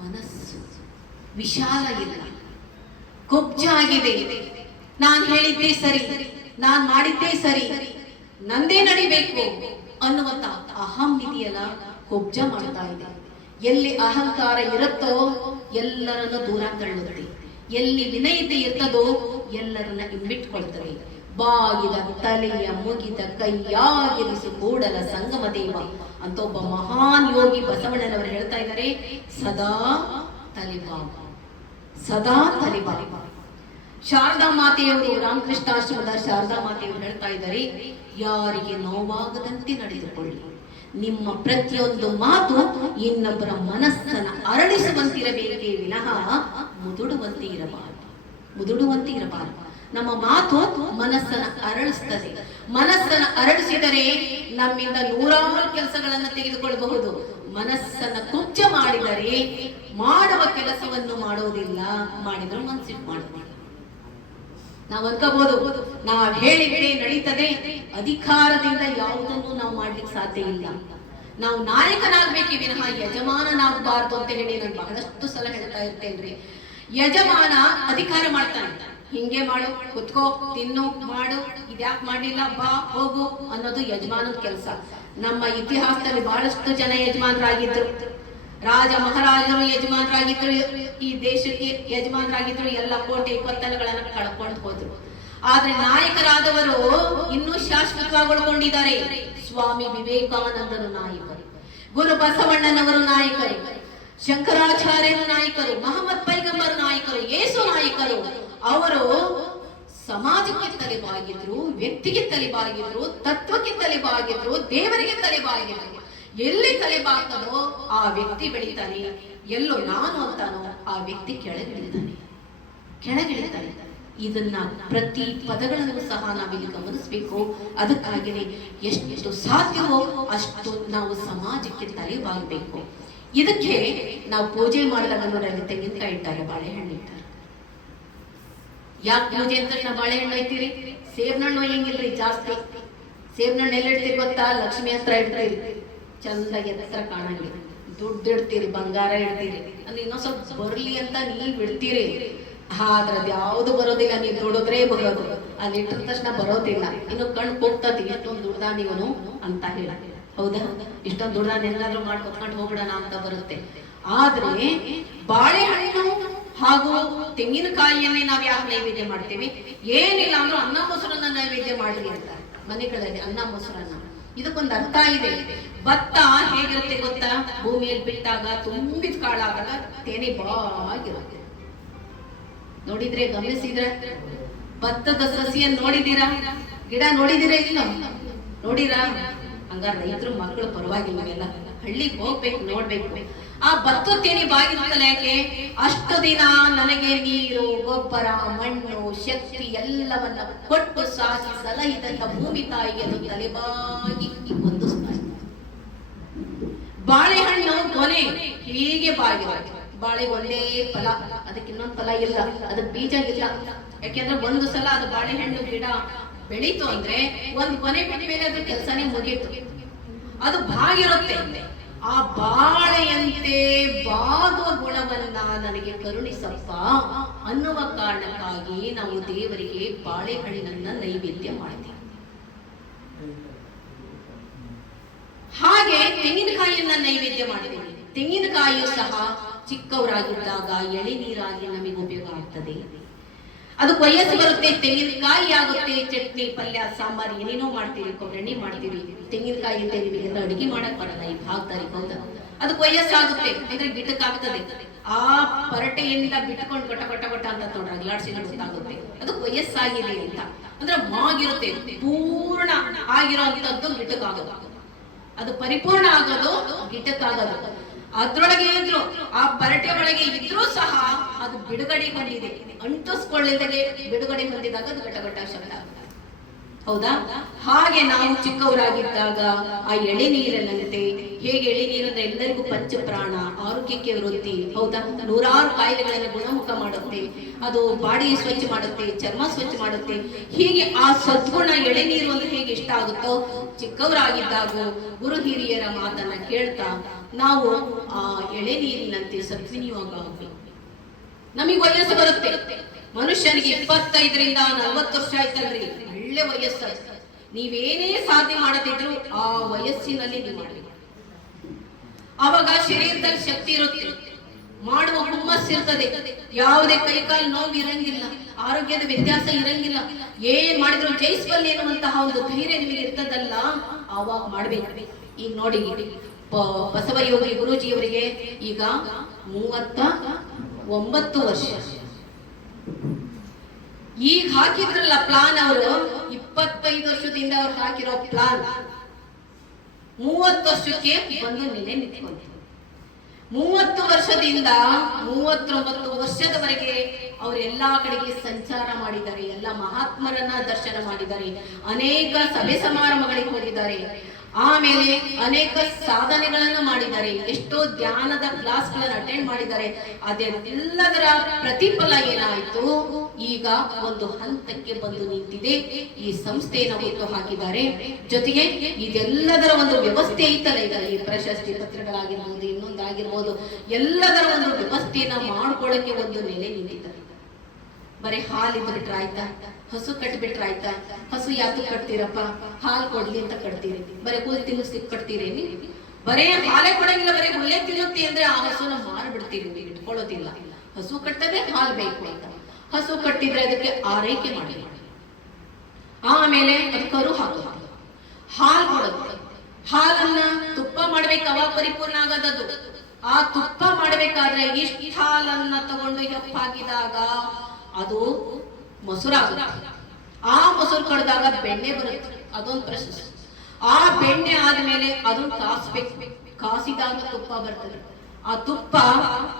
ಮನಸ್ಸು ವಿಶಾಲ ಇಲ್ಲ, ಕುಬ್ಜಾಗಿದೆ. ನಾನ್ ಹೇಳಿದ್ದೇ ಸರಿ, ನಾನ್ ಮಾಡಿದ್ದೇ ಸರಿ, ನಂದೇ ನಡಿಬೇಕು ಅನ್ನುವಂತ ಅಹಂ ಇದೆಯಲ್ಲ, ಕುಬ್ಜ ಮಾಡ್ತಾ ಇದೆ. ಎಲ್ಲಿ ಅಹಂಕಾರ ಇರುತ್ತೋ ಎಲ್ಲರನ್ನು ದೂರ ತಳ್ಳುತ್ತದೆ. ಎಲ್ಲಿ ವಿನಯತೆ ಇರ್ತದೋ ಎಲ್ಲರನ್ನ ಇಂಬಿಟ್ಕೊಳ್ತದೆ. ಬಾಗಿದ ತಲೆಯ ಮುಗಿದ ಕೈಯಾಗಿರಿಸು ಕೂಡಲ ಸಂಗಮ ದೇವ ಅಂತ ಒಬ್ಬ ಮಹಾನ್ ಯೋಗಿ ಬಸವಣ್ಣನವರು ಹೇಳ್ತಾ ಇದ್ದಾರೆ. ಸದಾ ತಲೆಬಾಗ, ಸದಾ ತಲೆಬಾಗ. ಶಾರದಾ ಮಾತೆಯವರು, ರಾಮಕೃಷ್ಣಾಶ್ರಮದ ಶಾರದಾ ಮಾತೆಯವರು ಹೇಳ್ತಾ ಇದ್ದಾರೆ, ಯಾರಿಗೆ ನೋವಾಗದಂತೆ ನಡೆದುಕೊಳ್ಳಿ. ನಿಮ್ಮ ಪ್ರತಿಯೊಂದು ಮಾತು ಇನ್ನೊಬ್ಬರ ಮನಸ್ಸನ್ನ ಅರಳಿಸುವಂತಿರಬೇಕೇ ವಿನಃ ಮುದುಡುವಂತೆ ಇರಬಾರದು. ಮುದುಡುವಂತೆ ಇರಬಾರದು. ನಮ್ಮ ಮಾತು ಮನಸ್ಸನ್ನ ಅರಳಿಸ್ತದೆ. ಮನಸ್ಸನ್ನ ಅರಳಿಸಿದರೆ ನಮ್ಮಿಂದ 100 ಕೆಲಸಗಳನ್ನ ತೆಗೆದುಕೊಳ್ಳಬಹುದು. ಮನಸ್ಸನ್ನ ಕುಬ್ಜ ಮಾಡಿದರೆ ಮಾಡುವ ಕೆಲಸವನ್ನು ಮಾಡೋದಿಲ್ಲ, ಮಾಡಿದ್ರು ಮನಸ್ಸಿಟ್ಟು ಮಾಡಬಹುದು. ನಾವು ಅನ್ಕೋಬಹುದು, ನಾವ್ ಹೇಳಿದ್ರೆ ನಡೀತದೆ, ಅಧಿಕಾರದಿಂದ ಯಾವುದನ್ನು ನಾವು ಮಾಡ್ಲಿಕ್ಕೆ ಸಾಧ್ಯ ಇಲ್ಲ. ನಾವು ನಾಯಕನಾಗ್ಬೇಕೇ ವಿನಃ ಯಜಮಾನನಾಗಬಾರ್ದು ಅಂತ ಹೇಳಿ ನಾನು ಬಹಳಷ್ಟು ಸಲ ಹೇಳ್ತಾ ಇರ್ತೇನ್ರಿ. ಯಜಮಾನ ಅಧಿಕಾರ ಮಾಡ್ತಾನೆ, ಹಿಂಗೆ ಮಾಡು, ಕುತ್ಕೋ, ತಿನ್ನು, ಮಾಡು, ಇದ್ಯಾಕ್ ಮಾಡ್ಲಿಲ್ಲ, ಬಾ ಹೋಗು ಅನ್ನೋದು ಯಜಮಾನದ ಕೆಲಸ. ನಮ್ಮ ಇತಿಹಾಸದಲ್ಲಿ ಬಹಳಷ್ಟು ಜನ ಯಜಮಾನರಾಗಿದ್ರು. ರಾಜ ಮಹಾರಾಜರು ಯಜಮಾನರಾಗಿದ್ರು, ಈ ದೇಶಕ್ಕೆ ಯಜಮಾನರಾಗಿದ್ರು. ಎಲ್ಲ ಕೋಟೆ ಕೊತ್ತಲಗಳನ್ನ ಕಳ್ಕೊಂಡು ಹೋದ್ರು. ಆದ್ರೆ ನಾಯಕರಾದವರು ಇನ್ನೂ ಶಾಶ್ವತವಾಗಿ ಉಳ್ಕೊಂಡಿದ್ದಾರೆ. ಸ್ವಾಮಿ ವಿವೇಕಾನಂದರು ನಾಯಕರು, ಗುರು ಬಸವಣ್ಣನವರು ನಾಯಕರು, ಶಂಕರಾಚಾರ್ಯರು ನಾಯಕರು, ಮಹಮ್ಮದ್ ಪೈಗಂಬರ್ ನಾಯಕರು, ಯೇಸು ನಾಯಕರು. ಅವರು ಸಮಾಜಕ್ಕೆ ತಲೆಬಾಗಿದ್ರು, ವ್ಯಕ್ತಿಗೆ ತಲೆಬಾಗಿದ್ರು, ತತ್ವಕ್ಕೆ ತಲೆಬಾಗಿದ್ರು, ದೇವರಿಗೆ ತಲೆಬಾಗಿದ್ರು. ಎಲ್ಲಿ ತಲೆಬಾಗ್ತದೋ ಆ ವ್ಯಕ್ತಿ ಬೆಳಿತಾನೆ, ಎಲ್ಲೋ ನಾನು ಅಂತಾನೋ ಆ ವ್ಯಕ್ತಿ ಕೆಳಗಿಳಿತಾನೆ. ಇದನ್ನ ಪ್ರತಿ ಪದಗಳನ್ನು ಸಹ ನಾವಿಲ್ಲಿ ಗಮನಿಸಬೇಕು. ಅದಕ್ಕಾಗಿಯೇ ಎಷ್ಟು ಸಾಧ್ಯವೋ ಅಷ್ಟು ನಾವು ಸಮಾಜಕ್ಕೆ ತಲೆಬಾಗಬೇಕು. ಇದಕ್ಕೆ ನಾವು ಪೂಜೆ ಮಾಡಿದಾಗ ನೋಡಲ್ಲಿ ತೆಂಗಿನಕಾಯಿ ಇಟ್ಟಾರೆ, ಬಾಳೆಹಣ್ಣು ಇಟ್ಟಾರೆ. ಯಾಕೆ ಪೂಜೆ ಅಂತ ಬಾಳೆಹಣ್ಣು ಐತಿರಿ? ಸೇಬ್ನಣ್ಣು ಒಯ್ಯಂಗಿಲ್ರಿ ಜಾಸ್ತಿ. ಸೇಬ್ನಣ್ಣು ಎಲ್ಲಿ ಇಡ್ತೀರಿ ಗೊತ್ತಾ? ಲಕ್ಷ್ಮಿ ಹತ್ರ ಇಡ್ತೀರಿ, ಚಂದಾಗಿ ಹತ್ರ ಕಾಣಂಗಿಲ್ಲ. ದುಡ್ಡು ಇಡ್ತೀರಿ, ಬಂಗಾರ ಇಡ್ತೀರಿ, ಅಂದ್ರೆ ಇನ್ನೊಂದ್ ಸ್ವಲ್ಪ ಬರ್ಲಿ ಅಂತ ನೀವ್ ಇಡ್ತೀರಿ. ಆದ್ರೆ ಅದ್ ಯಾವ್ದು ಬರೋದಿಲ್ಲ, ನೀವ್ ದುಡಿದ್ರೆ ಬರೋದು. ಅಲ್ಲಿ ಇಟ್ಟಿದ ತಕ್ಷಣ ಬರೋದಿಲ್ಲ. ಇನ್ನು ಕಣ್ ಹೋಗ್ತತಿ, ಎಷ್ಟೊಂದು ದುಡ್ದ ನೀವನು ಅಂತ ಹೇಳ, ಹೌದಾ? ಇಷ್ಟೊಂದು ದುಡ್ದ ಏನಾದ್ರೂ ಮಾಡ್ಕೊತ್ಕೊಂಡು ಹೋಗ್ಬಿಡೋಣ ಅಂತ ಬರುತ್ತೆ. ಆದ್ರೆ ಬಾಳೆಹಣ್ಣು ಹಾಗೂ ತೆಂಗಿನಕಾಯಿಯನ್ನೇ ನಾವ್ ಯಾಕೆ ನೈವೇದ್ಯ ಮಾಡ್ತೀವಿ? ಏನಿಲ್ಲ ಅಂದ್ರೂ ಅನ್ನ ಮೊಸರನ್ನ ನೈವೇದ್ಯ ಮಾಡ್ರಿ ಅಂತ ಮನೆಗಳಲ್ಲಿ, ಅನ್ನ ಮೊಸರನ್ನ. ಇದಕ್ಕೊಂದು ಅರ್ಥ ಇದೆ. ಭತ್ತ ಹೇಗಿರುತ್ತೆ ಗೊತ್ತಾ? ಭೂಮಿಯಲ್ಲಿ ಬಿಟ್ಟಾಗ ತುಂಬಿದ ಕಾಳಾದಾಗ ತೇನೆ ಬಾಗಿರುತ್ತೆ. ನೋಡಿದ್ರೆ, ಗಮನಿಸಿದ್ರೆ, ಭತ್ತದ ಸಸಿಯನ್ನು ನೋಡಿದೀರಾ? ಗಿಡ ನೋಡಿದಿರಾ? ಇಲ್ಲ ನೋಡಿರಾ? ಹಂಗಾರ ರೈತರು ಮಕ್ಕಳು ಪರವಾಗಿಲ್ಲ, ಎಲ್ಲ ಹಳ್ಳಿಗೆ ಹೋಗ್ಬೇಕು, ನೋಡ್ಬೇಕು. ಆ ಭತ್ತ ತೇನಿ ಬಾಗಿರುತ್ತಲ್ಲ ಯಾಕೆ? ಅಷ್ಟು ದಿನ ನನಗೆ ನೀರು, ಗೊಬ್ಬರ, ಮಣ್ಣು, ಶಕ್ತಿ ಎಲ್ಲವನ್ನ ಕೊಟ್ಟು ಸಾಕಿ ಸಲಹಿದಂತ ಭೂಮಿ ತಾಯಿಗೆ ಅದು ತಲೆಬಾಗಿ ಒಂದು ಬಾಳೆಹಣ್ಣು ಕೊನೆ ಹೀಗೆ ಬಾಗಿರುತ್ತೆ. ಬಾಳೆ ಒಂದೇ ಫಲ, ಅದಕ್ಕೆ ಇನ್ನೊಂದು ಫಲ ಇಲ್ಲ, ಅದಕ್ಕೆ ಬೀಜ ಇಲ್ಲ. ಯಾಕೆಂದ್ರೆ ಒಂದು ಸಲ ಅದು ಬಾಳೆಹಣ್ಣು ಗಿಡ ಬೆಳೀತು ಅಂದ್ರೆ ಒಂದು ಕೊನೆ ಬಿಟ್ಟ ಮೇಲೆ ಅದ್ರ ಕೆಲಸನೇ ಮುಗೀತು. ಅದು ಬಾಗಿರುತ್ತೆ. ಆ ಬಾಳೆಯಂತೆ ಬಾಗುವ ಗುಣವನ್ನ ನನಗೆ ಕರುಣಿಸಪ್ಪ ಅನ್ನುವ ಕಾರಣಕ್ಕಾಗಿ ನಾವು ದೇವರಿಗೆ ಬಾಳೆಹಣ್ಣನ್ನ ನೈವೇದ್ಯ ಮಾಡ್ತೀವಿ. ಹಾಗೆ ತೆಂಗಿನಕಾಯಿಯನ್ನ ನೈವೇದ್ಯ ಮಾಡ್ತೀವಿ. ತೆಂಗಿನಕಾಯಿಯು ಸಹ ಚಿಕ್ಕವರಾಗಿದ್ದಾಗ ಎಳೆನೀರಾಗಿ ನಮಗೆ ಉಪಯೋಗ ಆಗ್ತದೆ. ಅದು ವಯಸ್ಸು ಬರುತ್ತೆ, ತೆಂಗಿನಕಾಯಿ ಆಗುತ್ತೆ, ಚಟ್ನಿ ಪಲ್ಯ ಸಾಂಬಾರ್ ಏನೇನೋ ಮಾಡ್ತೀವಿ, ಕೊಬ್ಬರಿ ಮಾಡ್ತೀವಿ. ತೆಂಗಿನಕಾಯಿ ಅಂತ ನಿಮಗೆಲ್ಲ ಅಡಿಗೆ ಮಾಡಕ್ ಬರಲ್ಲ ಈ ಭಾಗದಲ್ಲಿ, ಹೌದಾ? ಅದು ವಯಸ್ಸಾಗುತ್ತೆ ಅಂದ್ರೆ ಗಿಟಕ್ಕಾಗ್ತದೆ. ಆ ಪರಟೆಯಿಂದ ಬಿಟ್ಕೊಂಡು ಗೊಟ್ಟ ಗೊಟ್ಟ ಗೊಟ್ಟ ಅಂತ ನೋಡ್ರ ಅಗ್ಲಾಡ್ಸಿದ್ರೆ ಗೊತ್ತಾಗುತ್ತೆ ಅದು ವಯಸ್ಸಾಗಿದೆ ಅಂತ. ಅಂದ್ರೆ ಮಾಗಿರುತ್ತೆ, ಪೂರ್ಣ ಆಗಿರೋಂಥದ್ದು ಗಿಟಕ್ಕಾಗೋದು, ಅದು ಪರಿಪೂರ್ಣ ಆಗೋದು ಗಿಟಕ್ಕಾಗೋದು. ಅದ್ರೊಳಗೆ ಇದ್ರು, ಆ ಪರಟೆ ಒಳಗೆ ಇದ್ರೂ ಸಹ ಅದು ಬಿಡುಗಡೆ ಹೊಂದಿದೆ, ಅಂಟಿಸ್ಕೊಳ್ಳಿಲ್ಲದೆ ಬಿಡುಗಡೆ ಹೊಂದಿದಾಗ ಅದು ಘಟ ಘಟ ಶಬ್ದ ಆಗುತ್ತೆ, ಹೌದಾ? ಹಾಗೆ ನಾವು ಚಿಕ್ಕವರಾಗಿದ್ದಾಗ ಆ ಎಳೆನೀರಿನಂತೆ, ಹೇಗೆ ಎಳೆನೀರು ಅಂದ್ರೆ ಎಲ್ಲರಿಗೂ ಪಂಚಪ್ರಾಣ, ಆರೋಗ್ಯಕ್ಕೆ ವೃದ್ಧಿ, ಹೌದಾ? ನೂರಾರು ಕಾಯಿಲೆಗಳನ್ನು ಗುಣಮುಖ ಮಾಡುತ್ತೆ, ಅದು ಬಾಡಿ ಸ್ವಚ್ಛ ಮಾಡುತ್ತೆ, ಚರ್ಮ ಸ್ವಚ್ಛ ಮಾಡುತ್ತೆ. ಹೀಗೆ ಆ ಸದ್ಗುಣ ಎಳೆನೀರು ಅಂದ್ರೆ ಹೇಗೆ ಇಷ್ಟ ಆಗುತ್ತೋ, ಚಿಕ್ಕವರಾಗಿದ್ದಾಗ ಗುರು ಹಿರಿಯರ ಮಾತನ್ನ ಕೇಳ್ತಾ ನಾವು ಆ ಎಳೆನೀರಿನಂತೆ ಸದ್ವಿನಿಯೋಗ ಆಗಬೇಕು. ನಮಗೆ ವಯಸ್ಸು ಬರುತ್ತೆ, ಮನುಷ್ಯನಿಗೆ 25ರಿಂದ 40 ವರ್ಷ ಆಯ್ತಲ್ರಿ, ಒಳ್ಳೆ ವಯಸ್ಸು. ನೀವೇನೇ ಸಾಧನೆ ಮಾಡದಿದ್ರು ಆ ವಯಸ್ಸಿನಲ್ಲಿ ನೀವು ಮಾಡಬೇಕು. ಆವಾಗ ಶರೀರದಲ್ಲಿ ಶಕ್ತಿ ಇರುತ್ತೆ, ಮಾಡುವ ಹುಮ್ಮಸ್ ಇರ್ತದೆ, ಯಾವುದೇ ಕೈಕಾಲು ನೋವು ಇರಂಗಿಲ್ಲ, ಆರೋಗ್ಯದ ವ್ಯತ್ಯಾಸ ಇರಂಗಿಲ್ಲ. ಏನ್ ಮಾಡಿದ್ರು ಜಯಿಸಬಲ್ಲೆ ಎನ್ನುವಂತಹ ಒಂದು ಧೈರ್ಯ ನಿಮಗೆ ಇರ್ತದಲ್ಲ, ಆವಾಗ ಮಾಡ್ಬೇಕು. ಈಗ ನೋಡಿ, ಬಸವಯೋಗಿ ಗುರೂಜಿಯವರಿಗೆ ಈಗ 39 ವರ್ಷ. ಈಗ ಹಾಕಿದ್ರಲ್ಲ ಪ್ಲಾನ್, ಅವರು 25 ವರ್ಷದಿಂದ ಅವ್ರು ಹಾಕಿರೋ ಪ್ಲಾನ್ 30 ವರ್ಷಕ್ಕೆ ಬಂದು ನೆಲೆ ನಿಂತ್ಕೊಂತ. 30 ವರ್ಷದಿಂದ 39 ವರ್ಷದವರೆಗೆ ಅವರು ಎಲ್ಲಾ ಕಡೆಗೆ ಸಂಚಾರ ಮಾಡಿದ್ದಾರೆ, ಎಲ್ಲ ಮಹಾತ್ಮರನ್ನ ದರ್ಶನ ಮಾಡಿದ್ದಾರೆ, ಅನೇಕ ಸಭೆ ಸಮಾರಂಭಗಳಿಗೆ ಹೋಗಿದ್ದಾರೆ, ಆಮೇಲೆ ಅನೇಕ ಸಾಧನೆಗಳನ್ನು ಮಾಡಿದ್ದಾರೆ, ಎಷ್ಟೋ ಧ್ಯಾನದ ಕ್ಲಾಸ್ಗಳನ್ನು ಅಟೆಂಡ್ ಮಾಡಿದ್ದಾರೆ. ಅದೆಲ್ಲದರ ಪ್ರತಿಫಲ ಏನಾಯಿತು, ಈಗ ಒಂದು ಹಂತಕ್ಕೆ ಬಂದು ನಿಂತಿದೆ. ಈ ಸಂಸ್ಥೆಯನ್ನು ಹುಟ್ಟು ಹಾಕಿದ್ದಾರೆ. ಜೊತೆಗೆ ಇದೆಲ್ಲದರ ಒಂದು ವ್ಯವಸ್ಥೆ ಐತಲ್ಲ, ಈಗ ಈ ಪ್ರಶಸ್ತಿ ಪತ್ರಗಳಾಗಿರ್ಬೋದು, ಇನ್ನೊಂದಾಗಿರ್ಬೋದು, ಎಲ್ಲದರ ಒಂದು ವ್ಯವಸ್ಥೆಯನ್ನ ಮಾಡ್ಕೊಳ್ಳಕ್ಕೆ ಒಂದು ನೆಲೆ ನಿಂತಿದ್ದಾರೆ. ಬರೀ ಹಾಲು ಬಿಟ್ರೆ ಆಯ್ತಾ, ಹಸು ಕಟ್ಬಿಟ್ರೆ ಆಯ್ತಾ? ಹಸು ಯಾಕೆ ಕಟ್ತೀರಪ್ಪ? ಹಾಲು ಕೊಡ್ಲಿ ಅಂತ ಕಟ್ತೀರಿ, ಬರೀ ಹುಲ್ಲು ತಿನ್ನಿಸ್ಲಿಕ್ಕೆ ಕಟ್ತೀರೇನಿ? ಬರೇ ಹಾಲೇ ಕೊಡಂಗಿಲ್ಲ, ಬರೀ ಹುಲ್ಲೇ ತಿನ್ನುತ್ತಿ ಅಂದ್ರೆ ಆ ಹಸುನ ಮಾರ್ಬಿಡ್ತೀರಿ, ಇಟ್ಕೊಳ್ಳೋದಿಲ್ಲ. ಹಸು ಕಟ್ಟದೆ ಹಾಲು ಬೇಕು ಅಂತ. ಹಸು ಕಟ್ಟಿದ್ರೆ ಅದಕ್ಕೆ ಆರೈಕೆ ಮಾಡಿ, ಆಮೇಲೆ ಅದು ಕರು ಹಾಕುತ್ತೆ, ಹಾಲು ಕೊಡುತ್ತೆ. ಹಾಲನ್ನ ತುಪ್ಪ ಮಾಡ್ಬೇಕು, ಅವಾಗ ಪರಿಪೂರ್ಣ ಆಗೋದದು. ಆ ತುಪ್ಪ ಮಾಡ್ಬೇಕಾದ್ರೆ ಇಷ್ಟು ಹಾಲನ್ನ ತಗೊಂಡು ಹೆಪ್ಪಾಗಿದಾಗ ಅದು ಮೊಸರಾಗುತ್ತೆ. ಆ ಮೊಸರು ಕಡ್ದಾಗ ಬೆಣ್ಣೆ ಬರುತ್ತೆ, ಅದೊಂದು ಪ್ರೊಸೆಸ್. ಆ ಬೆಣ್ಣೆ ಆದ್ಮೇಲೆ ಅದನ್ನ ಕಾಸ್ಬೇಕು, ಕಾಸಿದಾಗ ತುಪ್ಪ ಬರ್ತದೆ. ಆ ತುಪ್ಪ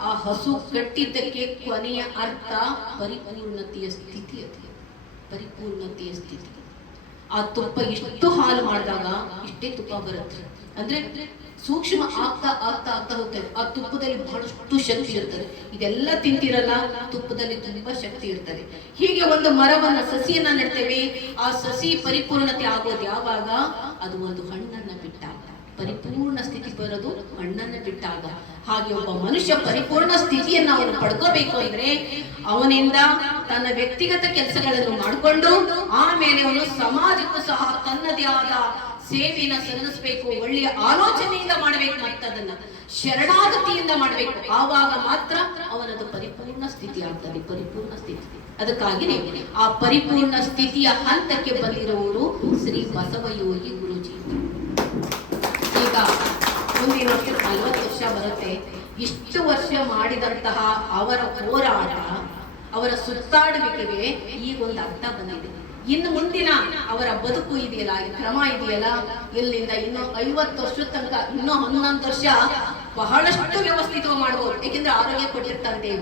ಆ ಹಸು ಕಟ್ಟಿದ್ದಕ್ಕೆ ಕೊನೆಯ ಅರ್ಥ ಪರಿಪೂರ್ಣತೆಯ ಸ್ಥಿತಿ, ಅದು ಪರಿಪೂರ್ಣತೆಯ ಸ್ಥಿತಿ. ಆ ತುಪ್ಪ ಇಷ್ಟು ಹಾಲು ಮಾಡಿದಾಗ ಇಷ್ಟೇ ತುಪ್ಪ ಬರುತ್ತೆ. ಅಂದ್ರೆ ಸೂಕ್ಷ್ಮ ಆಗ್ತಾ ಆಗ್ತಾ ಆಗ್ತಾ ಹೋಗ್ತದೆ. ಆ ತುಪ್ಪದಲ್ಲಿ ಬಹಳಷ್ಟು ಶಕ್ತಿ ಇರ್ತದೆ. ಇದೆಲ್ಲ ತಿಂತಿರಲ್ಲ, ತುಪ್ಪದಲ್ಲಿ ತುಂಬಾ ಶಕ್ತಿ ಇರ್ತದೆ. ಹೀಗೆ ಒಂದು ಮರವನ್ನ, ಸಸಿಯನ್ನ ನೆಡ್ತೇವೆ. ಆ ಸಸಿ ಪರಿಪೂರ್ಣತೆ ಆಗೋದು ಯಾವಾಗ? ಅದು ಒಂದು ಹಣ್ಣನ್ನ ಬಿಟ್ಟಾಗ. ಪರಿಪೂರ್ಣ ಸ್ಥಿತಿ ಬರೋದು ಹಣ್ಣನ್ನ ಬಿಟ್ಟಾಗ. ಹಾಗೆ ಒಬ್ಬ ಮನುಷ್ಯ ಪರಿಪೂರ್ಣ ಸ್ಥಿತಿಯನ್ನ ಅವನು ಪಡ್ಕೋಬೇಕು ಅಂದ್ರೆ ಅವನಿಂದ ತನ್ನ ವ್ಯಕ್ತಿಗತ ಕೆಲಸಗಳನ್ನು ಮಾಡಿಕೊಂಡು ಆಮೇಲೆ ಅವನು ಸಮಾಜಕ್ಕೂ ಸಹ ತನ್ನದೇ ಆದ ಸೇವೆಯನ್ನ ಸಲ್ಲಿಸಬೇಕು. ಒಳ್ಳೆಯ ಆಲೋಚನೆಯಿಂದ ಮಾಡಬೇಕು, ಮತ್ತದನ್ನ ಶರಣಾಗತಿಯಿಂದ ಮಾಡಬೇಕು. ಆವಾಗ ಮಾತ್ರ ಅವನದು ಪರಿಪೂರ್ಣ ಸ್ಥಿತಿ ಆಗ್ತದೆ, ಪರಿಪೂರ್ಣ ಸ್ಥಿತಿ. ಅದಕ್ಕಾಗಿ ಆ ಪರಿಪೂರ್ಣ ಸ್ಥಿತಿಯ ಹಂತಕ್ಕೆ ಬಂದಿರುವವರು ಶ್ರೀ ಬಸವಯೋಗಿ ಗುರೂಜಿ. ಈಗ ಮುಂದಿನ ವರ್ಷ 40 ವರ್ಷ ಬರುತ್ತೆ. ಇಷ್ಟು ವರ್ಷ ಮಾಡಿದಂತಹ ಅವರ ಹೋರಾಟ, ಅವರ ಸುತ್ತಾಡುವಿಕೆಗೆ ಈಗ ಒಂದು ಅರ್ಥ ಬಂದಿದೆ. ಇನ್ನು ಮುಂದಿನ ಅವರ ಬದುಕು ಇದೆಯಲ್ಲ, ಕ್ರಮ ಇದೆಯಲ್ಲ, ಇಲ್ಲಿಂದ ಇನ್ನು 50 ವರ್ಷದ ತನಕ, ಇನ್ನೂ 11 ವರ್ಷ ಬಹಳಷ್ಟು ವ್ಯವಸ್ಥಿತವಾಗಿ ಮಾಡಬಹುದು. ಯಾಕೆಂದ್ರೆ ಆರೋಗ್ಯ ಕೊಟ್ಟಿರ್ತಾರೆ.